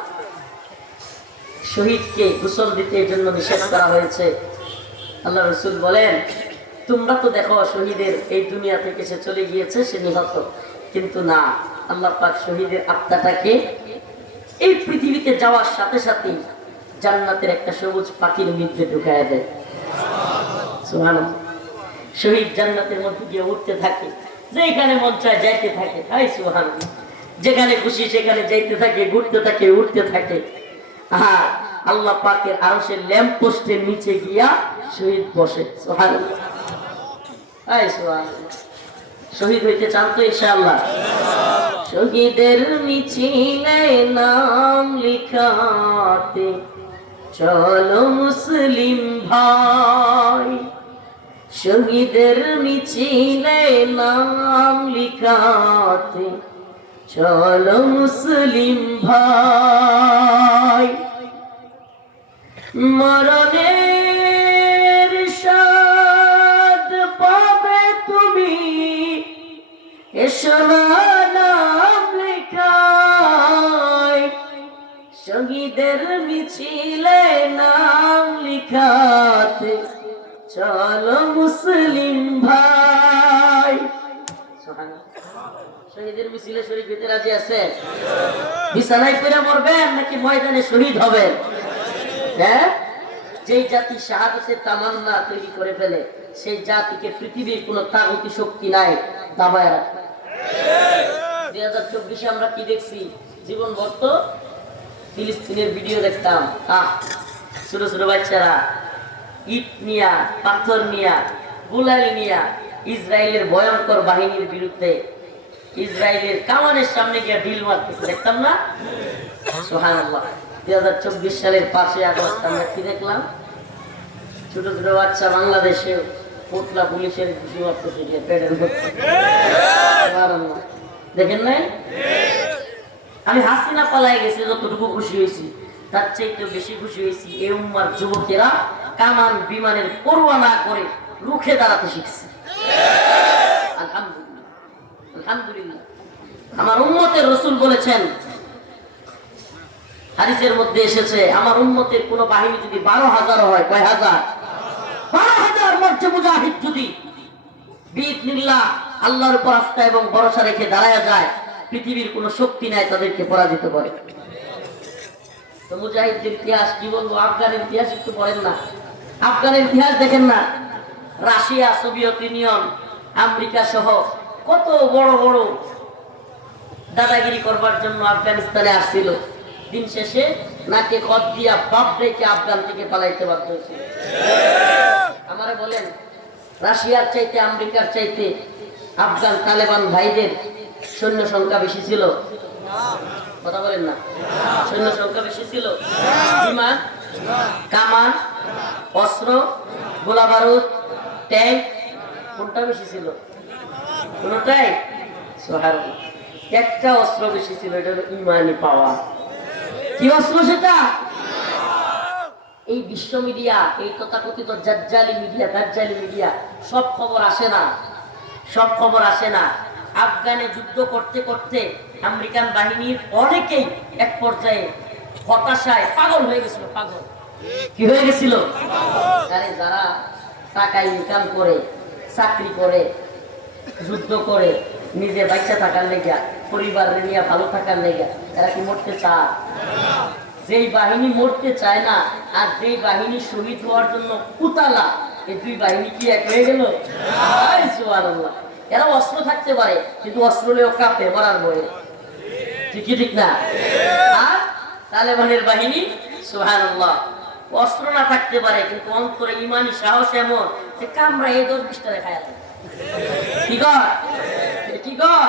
শহীদকে গোসল দিতে এর জন্য নিষেধ করা হয়েছে। আল্লাহ রাসূল বলেন, তোমরা তো দেখো শহীদের এই দুনিয়া থেকে সে চলে গিয়েছে, সে নিহত, কিন্তু না, আল্লাহ পাক শহীদের আত্মাটাকে এই পৃথিবীতে যাওয়ার সাথে সাথে জান্নাতের একটা সবুজ পাখির মধ্যে ঢুকায় দেয়। সুবহানাল্লাহ। শহীদ জান্নাতের মধ্যে গিয়ে উঠতে থাকে, যেখানে মন চায় যাইতে থাকে। হাই সুবহানাল্লাহ। যেখানে খুশি সেখানে যাইতে থাকে, ঘুরতে থাকে, উঠতে থাকে। হ্যাঁ, আল্লাহ পাকের আরশের ল্যাম্প পোস্টের নিচে গিয়া শহীদ বসে। সুবহানাল্লাহ। হাই সুবহানাল্লাহ। শহীদ হইতে চান তো ইনশাআল্লাহ? শহীদের মিছিলে নাম লিখাতে চলো মুসলিম ভাই, শহীদের মিছিলে নাম লিখাতে চলো মুসলিম ভাই। মরণের স্বাদ পাবে তুমি এসো নাম লিখায়, শহীদের মিছিলে নাম লিখাতে চলো মুসলিম ভাই। শহীদের মিছিলে শরীক হইতে রাজি আছে? বিছানায় পড়ে মরবেন নাকি ময়দানে শহীদ হবেন? হ্যাঁ, যেই জাতি শাহাদাতের তামান্না তৈরি করে ফেলে, সেই জাতিকে পৃথিবীর কোন তাগুতি শক্তি নাই দাবায় রাখে। 2024 আমরা কি দেখছি? জীবন ভর ফিলিস্তিনের ভিডিও দেখতাম। ছোট ছোট বাচ্চারা ইট নিয়া, পাথর নিয়া, গুলাল নিয়া ইসরায়েলের ভয়ঙ্কর বাহিনীর বিরুদ্ধে ইসরায়েলের কামানের সামনে গিয়ে ঢিল মারতেছে, দেখতাম না? সুবহানাল্লাহ। 2024 সালের 5 আগস্ট আমরা কি দেখলাম? ছোট ছোট বাচ্চা বাংলাদেশে পোটলা পুলিশের ঘুষি মারতেছে গিয়ে পেটের মধ্যে। দেখেন নাই? আমি হাসিনা পালাই গেছে যতটুকু খুশি হয়েছি, তার চাইতে বেশি খুশি হয়েছি এই উম্মার যুবকেরা কামান বিমানের পরোয়া না করে রুখে দাঁড়াতে শিখছে। আলহামদুলিল্লাহ, আলহামদুলিল্লাহ। আমার উম্মতের রাসূল বলেছেন, হাদিসের মধ্যে এসেছে, আমার উম্মতের কোন বাহিনী যদি 12,000 হয়, কয় হাজার? 12,000 মর্চে মুজাহিদ যদি বিইজনিল্লাহ আল্লাহর উপর আস্থা এবং ভরসা রেখে দাঁড়ায় যায়, পৃথিবীর কোন শক্তি নাই তাদেরকে পরাজিত করে। তো মুজাহিদদের ইতিহাস কি বলবো? আফগানের ইতিহাস একটু পড়েন না, আফগানের ইতিহাস দেখেন না। রাশিয়া, সোভিয়েত ইউনিয়ন, আমেরিকা সহ কত বড় বড় দাদাগিরি করবার জন্য আফগানিস্তানে আসছিল, দিন শেষে নাকে খত দিয়া বাপ রেখে আফগান থেকে পালাইতে বাধ্য হয়েছিল। আমারে বলেন, রাশিয়ার চাইতে আমেরিকার চাইতে আফগান তালেবান ভাইদের সৈন্য সংখ্যা বেশি ছিল? কথা বলেন না। সৈন্য সংখ্যা বেশি ছিল? বিমান, কামান, অস্ত্র, গোলা বারুদ, ট্যাঙ্ক, কোনটা বেশি ছিল? কোনটাই? সুবহানাল্লাহ। একটা অস্ত্র বেশি ছিল, এটা হলো ইমানি পাওয়ার। কি অস্ত্র সেটা? এই বিশ্ব মিডিয়া, এই তথাকথিত দাজ্জালি মিডিয়া, দাজ্জালি মিডিয়া সব খবর আসে না, সব খবর আসে না। আফগানে যুদ্ধ করতে করতে আমেরিকান বাহিনীর অনেকেই এক পর্যায়ে হতাশায় পাগল হয়ে গেছিল। পাগল কি হয়ে গেছিল? আরে যারা টাকা ইনকাম করে, চাকরি করে, যুদ্ধ করে, নিজে বাচ্চা থাকার লেগা, পরিবার নিয়ে ভালো থাকার লেগা, এরা কি মরতে চায়? যেই বাহিনী মরতে চায় না আর যেই বাহিনী শহীদ হওয়ার জন্য উতালা, এই দুই বাহিনী কি এক হয়ে গেল? সুবহানাল্লাহ। এরা অস্ত্র থাকতে পারে কিন্তু অস্ত্র নিয়েও কাঁপে মরার ভয়ে, ঠিক ঠিক না? আর তালেবানের বাহিনী সুবহানাল্লাহ অস্ত্র না থাকতে পারে কিন্তু অন্তরে ইমানি সাহস এমন যে কামরা এই 10-20টা দেখায়। কি কর কি কর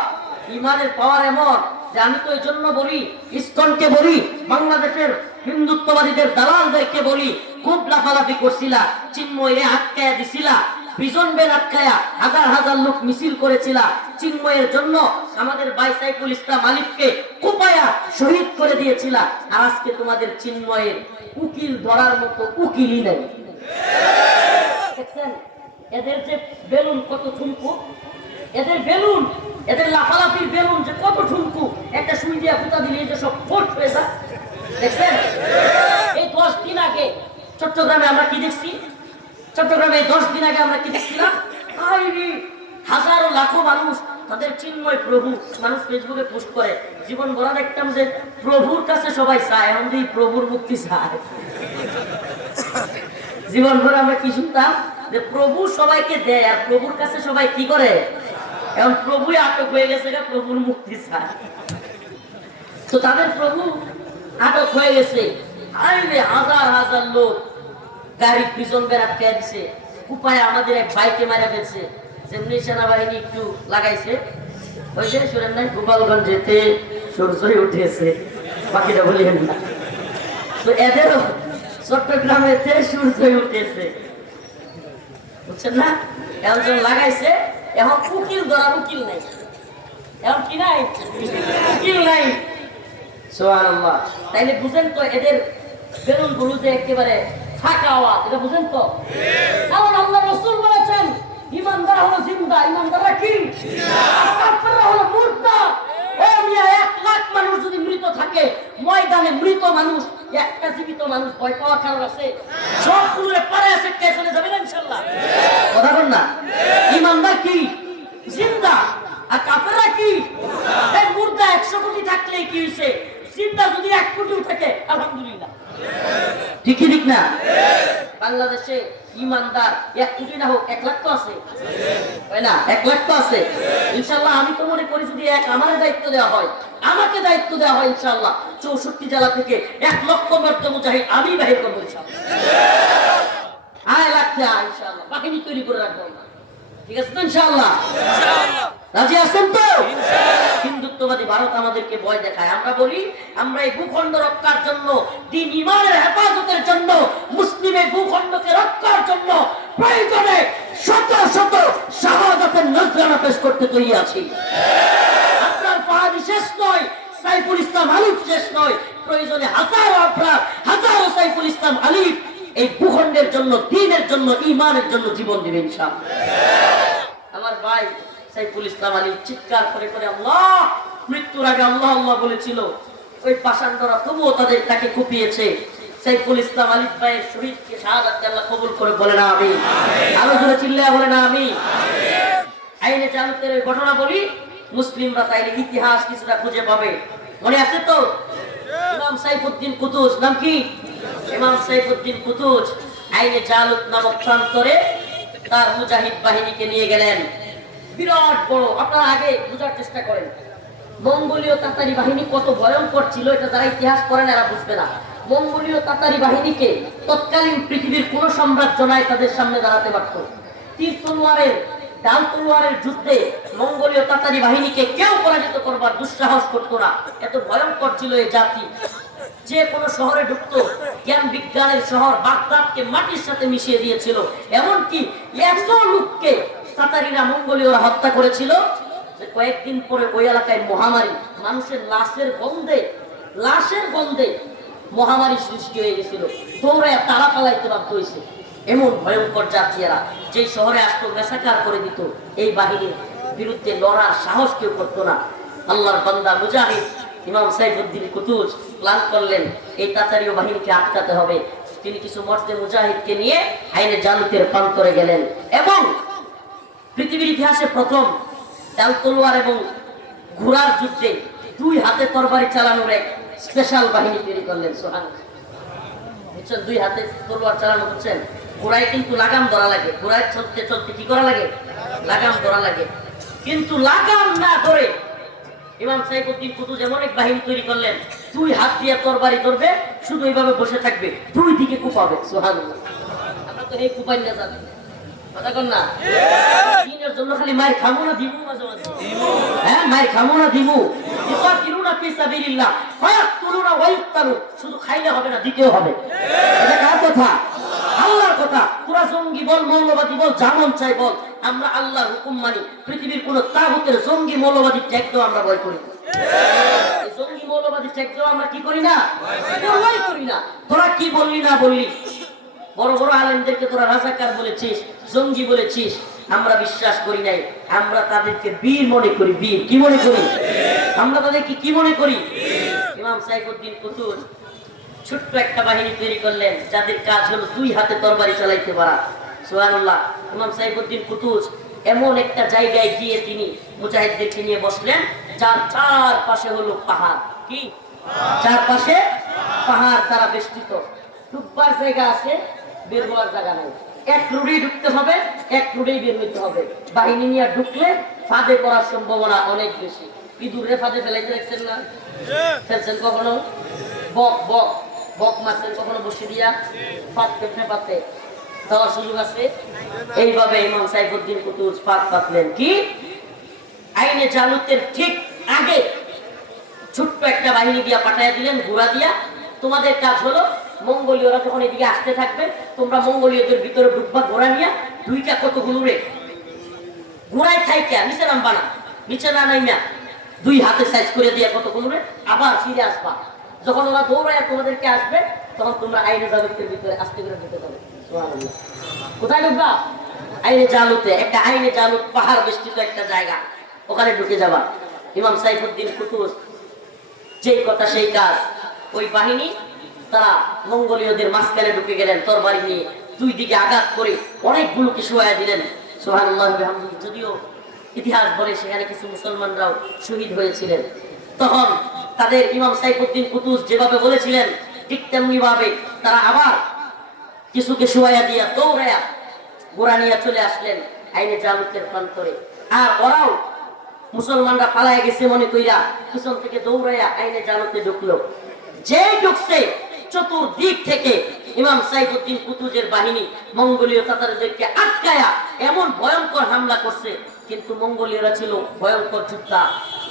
ইমানের পাওয়ার এমন যে আমি তো এই জন্য বলি, ইসকনকে বলি, বাংলাদেশের হিন্দুত্ববাদীদের দালালদেরকে বলি, খুব লাফালাফি করছিলা, চিন্ময়রে আটকায়া দিছিলা, প্রিজন ভ্যান আটকায়া হাজার হাজার লোক মিছিল করেছিলা চিন্ময়ের জন্য, আমাদের ভাই সাইফুল ইসলাম আলিফকে কুপায়া শহীদ করে দিয়েছিলা। আর আজকে তোমাদের চিন্ময়ের উকিল ধরার মতো উকিলই নেই। দেখছেন এদের যে বেলুন কত ঠুনকু, এদের বেলুন, এদের লাফালাফির বেলুন যে কত ঠুনকু, একটা সুই দিয়া ফুটা দিলে যে সব ফোট হয়ে যায়। দেখছেন এই 10 দিন আগে চট্টগ্রামে আমরা কি দেখছি, চট্টগ্রামে 10 দিন আগে আমরা কি দেখছিলাম, হাজারো লাখো মানুষ তাদের চিন্ময় প্রভু, মানুষ ফেসবুকে পোস্ট করে, জীবন ভরা দেখতাম যে প্রভুর কাছে সবাই চায়, এখন এই প্রভুর মুক্তি চায়। জীবন ভরা আমরা কি শুনতাম যে প্রভু সবাইকে দেয় আর প্রভুর কাছে সবাই কি করে, এখন প্রভুই আটক হয়ে গেছে, প্রভুর মুক্তি চায়। তো তাদের প্রভু আটক হয়ে গেছে, হাজার হাজার লোক গাড়ি পিছন বেড়াত খেয়ে দিছে, কুপায় আমাদের এক ভাইকে মারা ফেলছে। যেমনি সেনাবাহিনী একটু লাগাইছে, ওই যে শুনেন নাই গোপালগঞ্জেতে সূর্যই উঠেছে, বাকিটা বলিয়েন না। তো এদেরও চট্টগ্রামেতে সূর্যই উঠেছে, বুঝছেন না? এখন লাগাইছে, এখন উকিল ধরার উকিল নাই, এখন কি নাই, উকিল নাই। সুবহানাল্লাহ। তাইলে বুঝেন তো এদের বেলুন গুলো যে একেবারে ফাঁকা আওয়াজ, এটা বুঝেন তো? কারণ আল্লাহ রাসূল বলেছেন ইমানদার হলো জিন্দা, ইমানদাররা কি? কাফেররা হলো মুর্দা। ও মিয়া 1 লাখ মানুষ যদি মৃত থাকে, ময়দানে মৃত মানুষ, একটা জীবিত মানুষ ভয় পাওয়ার কারণ আছে? সবগুলো পারে আছে, কে চলে যাবে না ইনশাআল্লাহ। কথা বল না, ইমানদার কি? জিন্দা। আর কাফেররা কি? এই মুর্দা 100 কোটি থাকলে কি হইছে, জিন্দা যদি 1 কোটিও থাকে আলহামদুলিল্লাহ। ঠিক কি ঠিক না? বাংলাদেশে ইমানদার 1 কোটি না হোক 1 লাখ তো আছে, তাই না? 1 লাখ তো আছে ইনশাআল্লাহ। আমি তো মনে করি যদি আমার দায়িত্ব দেওয়া হয়, আমাকে দায়িত্ব দেওয়া হয় ইনশাআল্লাহ 64 জেলা থেকে 1 লক্ষ মর্দ মুজাহিদ আমি বাহির করব ইনশাআল্লাহ। আয় লাগতে ইনশাআল্লাহ বাহিনী তৈরি করে রাখবো, ঠিক আছে তো ইনশাআল্লাহ? রাজি আছেন তো? হিন্দুত্ববাদী ভারত আমাদেরকে ভয় দেখায়, আমরা বলি আমরা এই ভূখণ্ড রক্ষার জন্য, দ্বীন ঈমানের হেফাজতের জন্য, মুসলিমের ভূখণ্ডকে রক্ষার জন্য প্রয়োজনে শত শত শাহাদাতের নজরানা পেশ করতে তৈরি আছি। আপনার ফাহাদি শেষ নয়, সাইফুল ইসলাম আলিফ শেষ নয়, প্রয়োজনে হাজারো আপনার, হাজারো সাইফুল ইসলাম আলিফ এই ভূখণ্ডের জন্য, দ্বীনের জন্য, ঈমানের জন্য জীবন দিবে ইনশাআল্লাহ। আমার ভাই সাইফুল ইসলাম আলী চিৎকার করে করে আল্লাহ, মৃত্যুর আগে আল্লাহ আল্লাহ বলেছিল, ওই পাষাণ্ডরা তবুও তাকে কুপিয়েছে। সাইফুল ইসলাম আলী ভাইয়ের শহীদকে শাহাদাত আল্লাহ কবুল করে বলে না আমি, আরো জোরে চিল্লায়া বলে না আমি। আইনে জানতের ঘটনা বলি, মুসলিমরা তাইলে ইতিহাস কিছুটা খুঁজে পাবে। মনে আছে তো ইমাম সাইফুদ্দিন কুতুজ, নাম কি? ইমাম সাইফুদ্দিন কুতুজ আইনে জালুত নামক প্রান্তরে তার মুজাহিদ বাহিনীকে নিয়ে গেলেন। বিরাট বড়, আপনারা আগে বোঝার চেষ্টা করেন মঙ্গোলীয় তাতারি বাহিনী কত ভয়ঙ্কর ছিল, এটা যারা ইতিহাস পড়েন এরা বুঝবে না। মঙ্গোলীয় তাতারি বাহিনীকে তৎকালীন পৃথিবীর কোন সাম্রাজ্য নাই তাদের সামনে দাঁড়াতে পারত। তীর তলোয়ারের, ডাল তলোয়ারের যুদ্ধে মঙ্গোলীয় তাতারি বাহিনীকে কেউ পরাজিত করবার দুঃসাহস করতো না, এত ভয়ঙ্কর ছিল এই জাতি। যে কোনো শহরে ঢুকতো, জ্ঞান বিজ্ঞানের শহর বাগদাদকে মাটির সাথে মিশিয়ে দিয়েছিল। এমনকি এত লোককে তাতারিরা, মঙ্গোলীয়রা হত্যা করেছিল যে কয়েকদিন পরে ওই এলাকায় মহামারী, মানুষের লাশের গন্ধে মহামারী সৃষ্টি হয়ে গেছিল। দৌড়ায় তারা পালাইতে বাধ্য হয়েছে। এমন ভয়ঙ্কর জাতীয়রা যে শহরে আসতো মেসাকার করে দিত। এই বাহিনীর বিরুদ্ধে লড়ার সাহস কেউ করতো না। আল্লাহর বান্দা মুজাহিদ ইমাম সাইফুদ্দিন কুতুজ প্ল্যান করলেন এই তাতারীয় বাহিনীকে আটকাতে হবে। তিনি কিছু মর্দে মুজাহিদকে নিয়ে আইনে জালুতের প্রান্তরে গেলেন এবং পৃথিবীর ইতিহাসে প্রথম ডাল তলোয়ার এবং ঘোড়ার যুদ্ধে 2 হাতে তরবারি চালানোর এক স্পেশাল বাহিনী তৈরি করলেন। সুবহানাল্লাহ, বুঝছেন? 2 হাতে তলোয়ার চালানো, বুঝছেন? ঘোড়ায় কিন্তু লাগাম ধরা লাগে, ঘোড়ায় চলতে চলতে কি করা লাগে? লাগাম ধরা লাগে। কিন্তু লাগাম না ধরে ইমাম সাইফুদ্দিন কুতুজ এমন এক বাহিনী তৈরি করলেন, 2 হাত দিয়ে তরবারি ধরবে, শুধু এইভাবে বসে থাকবে, 2 দিকে কুপাবে। সুবহানাল্লাহ, আমরা তো এই কুপাই না জানি, কথা কন না? দিনের জন্য খালি মায়ের খামো না দিমু, মাঝে মাঝে হ্যাঁ মায়ের খামো না দিমু, ইকাতিলুনা ফি সাবিলিল্লাহ ফায়াকতুলুনা ওয়া ইউক্তালুন, শুধু খাইলে হবে না, দিতেও হবে। এটা কার কথা? আল্লাহর কথা। তোরা জঙ্গি বল, মৌলবাদী বল, যেমন চাই বল, আমরা আল্লাহর হুকুম মানি। পৃথিবীর কোন তাগুতের জঙ্গি মৌলবাদী ট্যাগ দেওয়া আমরা ভয় করি। জঙ্গি মৌলবাদী ট্যাগ দেওয়া আমরা কি করি না, ভয় করি না। তোরা কি বললি না বললি, বড় বড় আলেমদেরকে তোরা রাজাকার বলেছিস, জঙ্গি বলেছিস, আমরা বিশ্বাস করি নাই। আমরা তাদেরকে বীর মনে করি। বীর কি মনে করি? আমরা তাদেরকে কি মনে করি? ইমাম সাইফুদ্দিন কুতুব ছোট্ট একটা বাহিনী তৈরি করলেন, যাদের কাজ হলো দুই হাতে তরবারি চালাইতে পারা। সুবহানাল্লাহ। ইমাম সাইফুদ্দিন কুতুব এমন একটা জায়গায় গিয়ে তিনি মুজাহিদদেরকে নিয়ে বসলেন, যার চারপাশে হলো পাহাড়। কি চারপাশে? পাহাড় দ্বারা বেষ্টিত। ঢুকবার জায়গা আছে, বের হওয়ার জায়গা নাই। এক রুডেই ঢুকতে হবে, এক রুডেই বের হইতে হবে। বাহিনী নিয়ে ঢুকলে ফাঁদে পড়ার সম্ভাবনা অনেক বেশি। ইঁদুরে ফাঁদে ফেলাইতে দেখছেন না? ফেলছেন কখনো? বক বক বক মারছেন কখনো বসে দিয়া? পাততে ফেপাতে যাওয়ার সুযোগ আছে? এইভাবে ইমাম সাইফুদ্দিন কুতুব ফাঁদ পাতলেন। কি আইনে জালুতের ঠিক আগে ছোট্ট একটা বাহিনী দিয়া পাঠাইয়া দিলেন, ঘোড়া দিয়া। তোমাদের কাজ হলো, মঙ্গোলীয়রা যখন এদিকে আসতে থাকবে, তোমরা মঙ্গোলীয়দের ভিতরে ঢুকবা ঘোড়া নিয়া। দুইটা কতগুলো রে ঘোড়ায় থাইকা নিচে নামবা না, নিচে না নাইমা দুই হাতে সাইজ করে দিয়া কতগুলো রে আবার ফিরে আসবা। যখন ওরা দৌড়ায় তোমাদেরকে আসবে, তখন তোমরা আইনে জালুতের ভিতরে আস্তে করে ঢুকে যাবে। সুবহানাল্লাহ। কোথায় ঢুকবা? আইনে জালুতে। একটা আইনে জালুত পাহাড় বেষ্টিত একটা জায়গা, ওখানে ঢুকে যাবা। ইমাম সাইফুদ্দিন কুতুব যেই কথা সেই কাজ। ওই বাহিনী তারা মঙ্গোলীয়দের মাঝখানে ঢুকে গেলেন তরবারি নিয়ে, দুই দিকে আঘাত করে অনেকগুলোকে শোয়া দিলেন। সুবহানাল্লাহ। যদিও ইতিহাস বলে সেখানে কিছু মুসলমানরাও শহীদ হয়েছিলেন। তখন তাদের ইমাম সাইফুদ্দিন কুতুব যেভাবে বলেছিলেন, ঠিক তেমনি ভাবে তারা আবার কিছুকে শোয়া দিয়া দৌড়ায়া গোড়া নিয়ে চলে আসলেন আইনে জালুতের প্রান্তরে। আর ওরাও মুসলমানরা পালায় গেছে মনে কইরা পিছন থেকে দৌড়াইয়া আইনে জালুতে ঢুকলো। যে ঢুকছে চতুর্দিক থেকে ইমাম সাইফুদ্দিন কুতুবের বাহিনী মঙ্গোলীয় তাতারদেরকে আটকায়া এমন ভয়ঙ্কর হামলা করছে। কিন্তু মঙ্গোলীয়রা ছিল ভয়ঙ্কর যোদ্ধা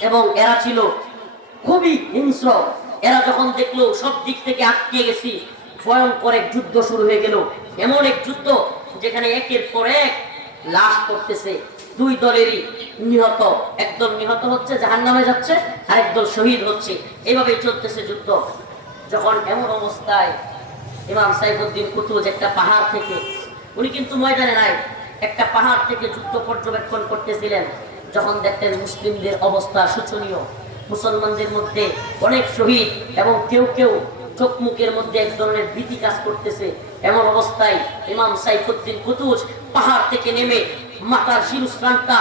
এবং এরা ছিল খুবই হিংস্র। এরা যখন দেখলো সব দিক থেকে আটকে গেছি, ভয়ঙ্কর এক যুদ্ধ শুরু হয়ে গেল। এমন এক যুদ্ধ যেখানে একের পর এক লাশ করতেছে। দুই দলেরই নিহত, একদল নিহত হচ্ছে, জাহান্নামে যাচ্ছে, আর একদল শহীদ হচ্ছে। এইভাবেই চলতেছে যুদ্ধ। যখন এমন অবস্থায় ইমাম সাইফুদ্দিন কুতুব একটা পাহাড় থেকে, উনি কিন্তু ময়দানে নাই, একটা পাহাড় থেকে যুদ্ধ পর্যবেক্ষণ করতেছিলেন। যখন দেখতেন মুসলিমদের অবস্থা শোচনীয়, মুসলমানদের মধ্যে অনেক শহীদ এবং কেউ কেউ চোখ মুখের মধ্যে এক ধরনের ভীতি কাজ করতেছে, এমন অবস্থায় ইমাম সাইফুদ্দিন কুতুব পাহাড় থেকে নেমে মাথার শিরস্ত্রাণটা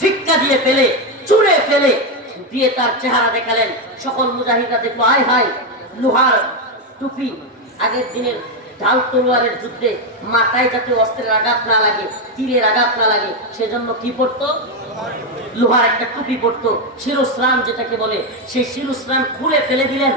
ফিক্কা দিয়ে ফেলে, চুড়ে ফেলে দিয়ে তার চেহারা দেখালেন। সকল মুজাহিদরা দেখলো, আয় হায়, লোহার টুপি। আগের দিনের ঢাল তলোয়ারের যুদ্ধে মাথায় যাতে অস্ত্রের আঘাত না লাগে, তীরের আঘাত না লাগে, সেজন্য কি পড়তো? লোহার একটা টুপি পড়তো, শিরস্ত্রাণ যেটাকে বলে। সেই শিরস্ত্রাণ খুলে ফেলে দিলেন।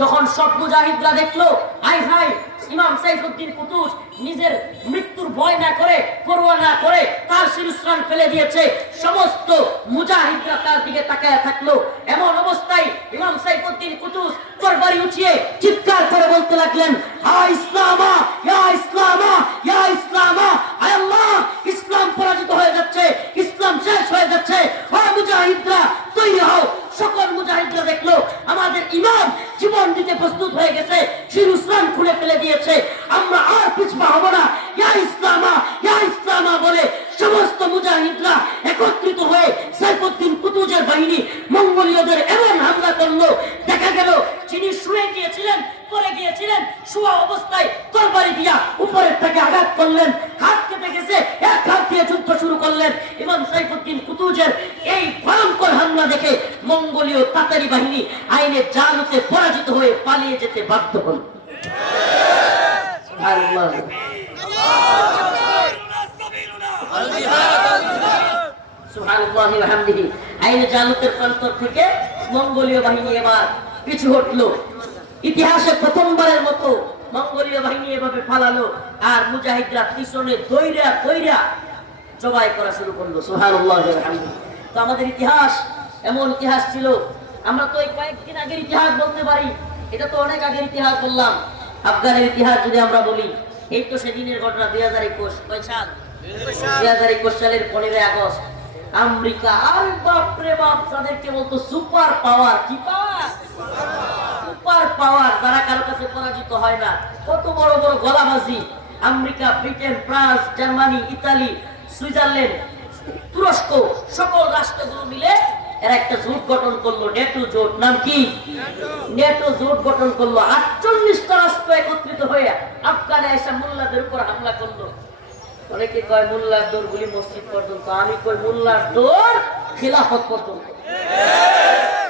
যখন সব মুজাহিদরা দেখলো, আয় হায়, ইমাম সাইফুদ্দিন কুতুব নিজের মৃত্যুর ভয় না করে, পরোয়া না করে তার শিরস্ত্রাণ ফেলে দিয়েছে, সমস্ত মুজাহিদরা তার দিকে তাকায় থাকলো। এমন অবস্থায় ইমাম সাইফুদ্দিন কুতুব তরবারি উঠিয়ে চিৎকার করে বলতে লাগলেন, আ ইসলামা, ইয়া ইসলামা, ইয়া ইসলামা, আয় আল্লাহ, ইসলাম পরাজিত হয়ে যাচ্ছে, ইসলাম শেষ হয়ে যাচ্ছে। ও মুজাহিদরা তৈরি হও। সকল মুজাহিদরা দেখলো আমাদের ইমাম জীবন দিতে প্রস্তুত হয়ে গেছে, শিরস্ত্রাণ খুলে ফেলে দিয়েছে, আমরা আর পিছপা হব না। ইয়া ইসলামা, ইয়া ইসলামা বলে সমস্ত মুজাহিদরা একত্রিত হয়ে সাইফুদ্দিন কুতুবের বাহিনী মঙ্গোলীয়দের এমন হামলা করলো, দেখা গেল যিনি শুয়ে গিয়েছিলেন, পড়ে গিয়েছিলেন, শোয়া অবস্থায় তরবারি দিয়া উপরের থেকে আঘাত করলেন, হাত কেটে গেছে, এক হাত দিয়ে যুদ্ধ শুরু করলেন। ইমাম সাইফুদ্দিন কুতুবের এই ভয়ঙ্কর হামলা দেখে মঙ্গোলীয় তাতারি বাহিনী আইনে জালুতে পরাজিত হয়ে পালিয়ে যেতে বাধ্য হল। সুবহানাল্লাহ। সুবহানাল্লাহি ওয়া বিহামদিহি। আইনে জালুতের প্রান্তর থেকে মঙ্গোলীয় বাহিনী এবার পিছু হটলো। ইতিহাসে প্রথমবারের মতো মঙ্গোলীয় বাহিনী এভাবে পালালো, আর মুজাহিদরা পিছনে দৌড়া দৌড়া জবাই করা শুরু করলো। সুবহানাল্লাহি ওয়া বিহামদিহি। তো আমাদের ইতিহাস এমন ইতিহাস ছিল, আমরা তো এই কয়েকদিন আগের ইতিহাস বলতে পারি, এটা তো অনেক আগের ইতিহাস বললাম। আফগানের ইতিহাস যদি আমরা বলি, এই তো সেদিনের ঘটনা 2021 কয় সাল 2021 সালের 15 আগস্ট আমেরিকা আর বাপরে বাপ তাদেরকে বলতো সুপার পাওয়ার কি পাওয়ার সুপার পাওয়ার যারা কারো কাছে পরাজিত হয় না কত বড় বড় গলাবাজি America Britain France Germany Italy Switzerland তুরস্ক সকল রাষ্ট্রগুলো মিলে এরা একটা জোট গঠন করলো নেটো জোট নাম কি নেটো জোট গঠন করলো 48টা রাষ্ট্র একত্রিত হয়ে আফগানে এসে মোল্লাদের উপর হামলা করলো অনেকে কয় মোল্লার দৌড়গুলি মসজিদ পর্যন্ত আমি কই মোল্লার দৌড় খিলাফত পর্যন্ত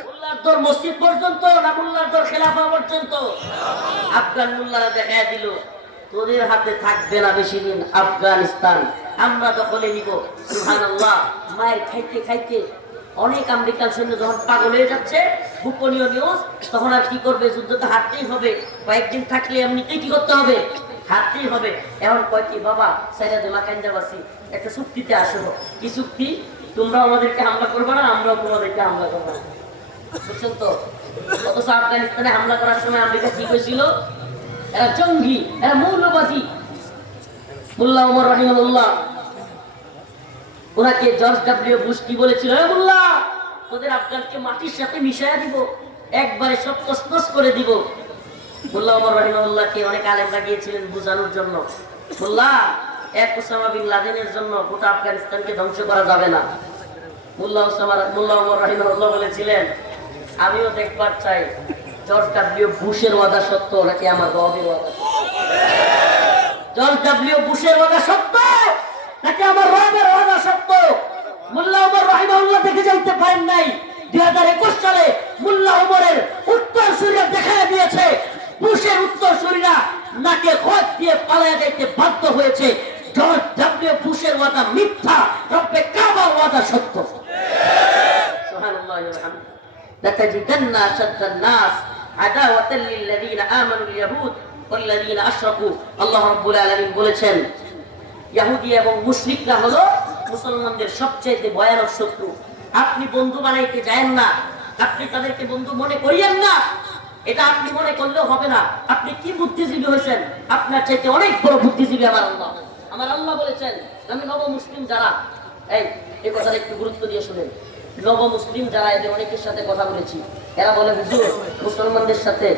মোল্লার দৌড় মসজিদ পর্যন্ত না মোল্লার দৌড় খিলাফত পর্যন্ত আফগান মোল্লারা দেখায় দিল তোদের হাতে থাকবে না বেশি দিন আফগানিস্তান আমরা দখলে নিব সুবহানাল্লাহ মায়ের খাইতে খাইতে অনেক আমেরিকান সৈন্য যখন পাগল হয়ে যাচ্ছে গোপনীয় নিউজ তখন আর কি করবে যুদ্ধ তো হারতেই হবে কয়েকদিন থাকলে এমনিতেই কি করতে হবে হারতেই হবে এখন কয় কি বাবা সাইরাদে মাকান্দাবাসী একটা চুক্তিতে আসবো কি চুক্তি তোমরা আমাদেরকে হামলা করবে না আমরাও তোমাদেরকে হামলা করবো না বুঝছেন তো অথচ আফগানিস্তানে হামলা করার সময় আমেরিকা কি করেছিল এরা জঙ্গি এরা মৌলবাদী মোল্লা ওমর রাহিমাহুল্লাহ ওনাকে জর্জ ডব্লিউ বুশ কি বলেছিল হে মোল্লা তোদের আফগানকে মাটির সাথে মিশায়া দিব একবারে সব তছনছ করে দিব মোল্লা ওমর রাহিমাহুল্লাহকে অনেক আলেমরা গিয়েছিলেন বুঝানোর জন্য মোল্লা এক ওসামা বিন লাদেনের জন্য গোটা আফগানিস্তানকে ধ্বংস করা যাবে না মোল্লা ওমর রাহিমাহুল্লাহ বলেছিলেন আমিও দেখবার চাই জর্জ ডব্লিউ বুশের ওয়াদা সত্য নাকি আমার রবের ওয়াদা জর্জ ডব্লিউ বুশের ওয়াদা সত্য নাকি আমার রবের ওয়াদা সত্য মোল্লা ওমর রাহিমাহুল্লাহ দেখে যাইতে পারেন নাই 2021 সালে মোল্লা ওমরের উত্তরসূরিরা দেখায় দিয়েছে বুশের উত্তরসূরিরা নাকে খোঁজ দিয়ে পালায়া যাইতে বাধ্য হয়েছে জর্জ ডব্লিউ বুশের ওয়াদা মিথ্যা রব্বে কাবার ওয়াদা সত্য সুবহানাল্লাহ ওয়া বিহামদিহি لتجدن أشد الناس عداوة للذين آمنوا اليهود والذين أشركوا الله رب العالمين বলেছেন ইহুদি এবং মুশরিকরা হলো মুসলমানদের সবচেয়ে ভয়ানক শত্রু আপনি বন্ধু বানাইতে যায়েন না আপনি তাদেরকে বন্ধু মনে করিয়েন না এটা আপনি মনে করলেও হবে না আপনি কি বুদ্ধিজীবী হয়েছেন আপনার চাইতে অনেক বড় বুদ্ধিজীবী আমার আল্লাহ বলেছেন আমি নব মুসলিম যারা এই কথাটা একটু গুরুত্ব দিয়ে শুনেন নব মুসলিম যারা এদের অনেকের সাথে কথা বলেছি এরা বলে হুজুর মুসলমানদের সাথে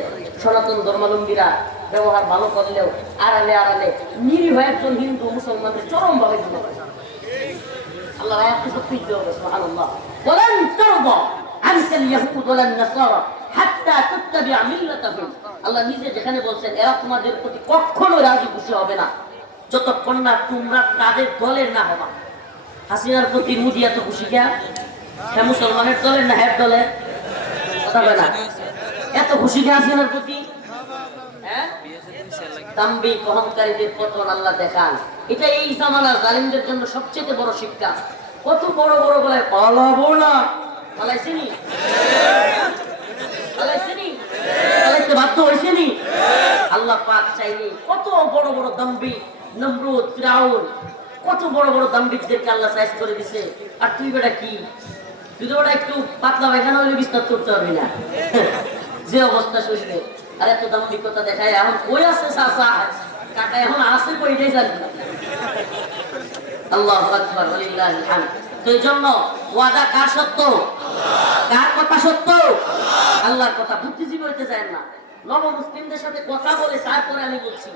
সনাতন ধর্মাবলম্বীরা ব্যবহার ভালো করলেও আড়ালে আড়ালে নিরীহ একজন হিন্দু মুসলমানদের চরম ভাবে আল্লাহ আয়াতটি সত্যি হবে সুবহানাল্লাহ ওয়ালান তারদা আনকাল ইয়াহুদ ওয়ালান নাসারা হাত্তা তাত্তাবি'a মিল্লাতাহুম আল্লাহ নিজে যেখানে বলছেন এরা তোমাদের প্রতি কখনো রাজি খুশি হবে না যতক্ষণ না তোমরা তাদের দলের না হবা হাসিনার প্রতি মোদি এত খুশি কেন হ্যাঁ মুসলমানের দলের না হ্যাঁ দলের কথা বলে না এত খুশি কে হাসিনার প্রতি তাম্বিক অহংকারীদের পতন আল্লাহ দেখান এটা এই জামানার জালিমদের জন্য সবচেয়ে বড় শিক্ষা কত বড় বড় বলে পালাবো না পালাইছেনি পালাইতে বাধ্য হয়েছেনি আল্লাহ পাক চাইনি কত বড় বড় দাম্বিক নমরুদ ফিরাউন কত বড় বড় দাম্বিকদেরকে আল্লাহ সাইজ করে দিছে আর তুই বেটা কি তুই তো বেটা একটু পাতলা পায়খানা হলে বিস্তার করতে পারবি না যে অবস্থা শরীরে আর এত দাম্ভিকতা দেখায় এখন কই আছে চাচা কাকা এখন আছে কইটাই জানি না আল্লাহু আকবার ওয়ালিল্লাহিল হামদ তো এইজন্য ওয়াদা কার সত্য কার কথা সত্য আল্লাহর কথা বুদ্ধিজীবী হইতে যায় না নব মুসলিমদের সাথে কথা বলে তারপরে আমি বলছি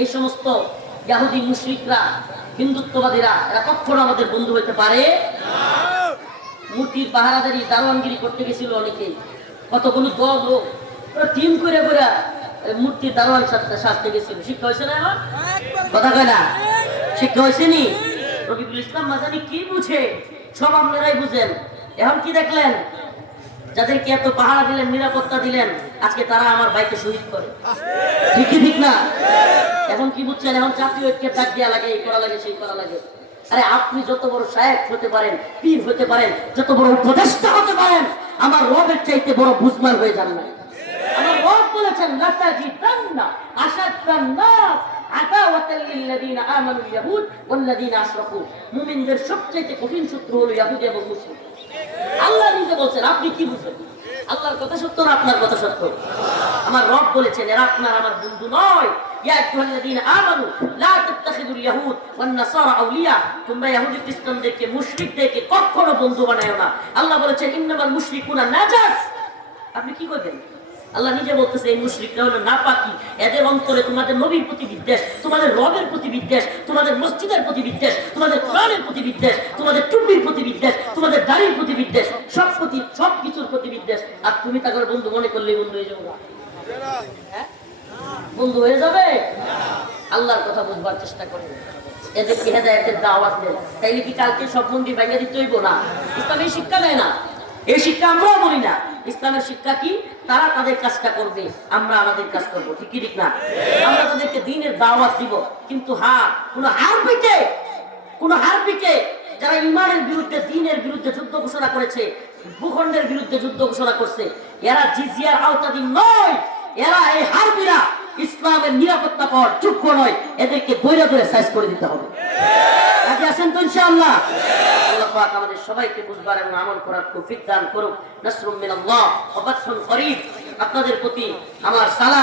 এই সমস্ত ইহুদি মুশরিকরা হিন্দুত্ববাদীরা এরা কখনো আমাদের বন্ধু হইতে পারে না মূর্তির পাহারাদারি দারোয়ানগিরি করতে গেছিল অনেকে কতগুলো দল লোক টিম করে করে মূর্তির দারোয়ান সাজতে গেছিল শিক্ষা হয়েছে না এখন কথা কয় না শিক্ষা হয়েছে নি রফিকুল ইসলাম মাদানী কি বুঝে সব আপনারাই বুঝেন এখন কি দেখলেন যাদেরকে এত পাহারা দিলেন নিরাপত্তা দিলেন আজকে তারা আমার ভাইকে শহীদ করে ঠিকই ঠিক না এখন কি বুঝছেন এখন জাতীয় ঐক্যের ডাক দেওয়া লাগে এই করা লাগে সেই করা লাগে আরে আপনি যত বড় শায়েখ হতে পারেন পীর হতে পারেন যত বড় উপদেষ্টা হতে পারেন আমার রবের চাইতে বড় বুঝমান হয়ে যান না আমার রব বলেছেন লাতাজিদান্না আশাদ্দান নাস আদাওয়াতাল লিল্লাযিনা আমানুল ইয়াহুদ ওয়াল্লাযিনা আশরাকু মুমিনদের সবচেয়ে কঠিন শত্রু হলো ইহুদি এবং মুশরিক আল্লাহ নিজে বলেন আপনি কি বুঝেন আল্লাহর কথা সত্য না আপনার কথা সত্য আমার রব বলেছেন এরা আপনার আমার বন্ধু নয় ইয়া আইয়ুহাল্লাযীনা আমানু লা তাত্তাখিযুল ইয়াহুদ ওয়ান নাসারা আউলিয়া, তোমরা ইহুদি খ্রিস্টানদেরকে মুশরিকদেরকে কখনো বন্ধু বানায়ো না। আল্লাহ বলেছেন ইন্নামাল মুশরিকুনা নাজাস। আপনি কি করবেন? আল্লাহ নিজে বলতেছে এই মুশরিকরা হলো নাপাকি, এদের অন্তরে তোমাদের নবীর প্রতি বিদ্বেষ, তোমাদের রবের প্রতি বিদ্বেষ, তোমাদের মসজিদের প্রতি বিদ্বেষ, তোমাদের কোরআনের প্রতি বিদ্বেষ, তোমাদের টুপির প্রতি বিদ্বেষ, তোমাদের দাড়ির প্রতি বিদ্বেষ, সব কিছুর প্রতি বিদ্বেষ। আর তুমি তাকে বন্ধু মনে করলে বন্ধু হয়ে যাবে? বন্ধু হয়ে যাবে? আল্লাহর কথা বুঝবার চেষ্টা করবে, এদেরকে হেদায়েতের দাওয়াত দেন। তাইলে কি কালকে সব মন্দির ভাঙিয়ে দিতে হইব? না, ইসলাম এই শিক্ষা দেয় না, এই শিক্ষা আমরাও বলি না। ইসলামের শিক্ষা কি? তারা তাদের কাজটা করবে, আমরা আমাদের কাজ করবো, ঠিক কি ঠিক না? আমরা তাদেরকে দ্বীনের দাওয়াত দিব, কিন্তু কোন হারপিকে যারা ইমানের বিরুদ্ধে, দ্বীনের বিরুদ্ধে যুদ্ধ ঘোষণা করেছে, ভূখণ্ডের বিরুদ্ধে যুদ্ধ ঘোষণা করছে, এরা জিজিয়ার আওতাধীন নয়। এরা এই হারপিরা ইসলামের নিরাপত্তা পাওয়ার যোগ্য নয়। এদেরকে দৈরা দৈরা সাইজ করে দিতে হবে। রাজি আছেন তো ইনশাআল্লাহ? আল্লাহ পাক আমাদের সবাইকে বুঝবার এবং আমল করার তৌফিক দান করুক। নাসরুম মিনাল্লাহ ওয়া ফাতহুন করিব। আপনাদের প্রতি আমার সালাম।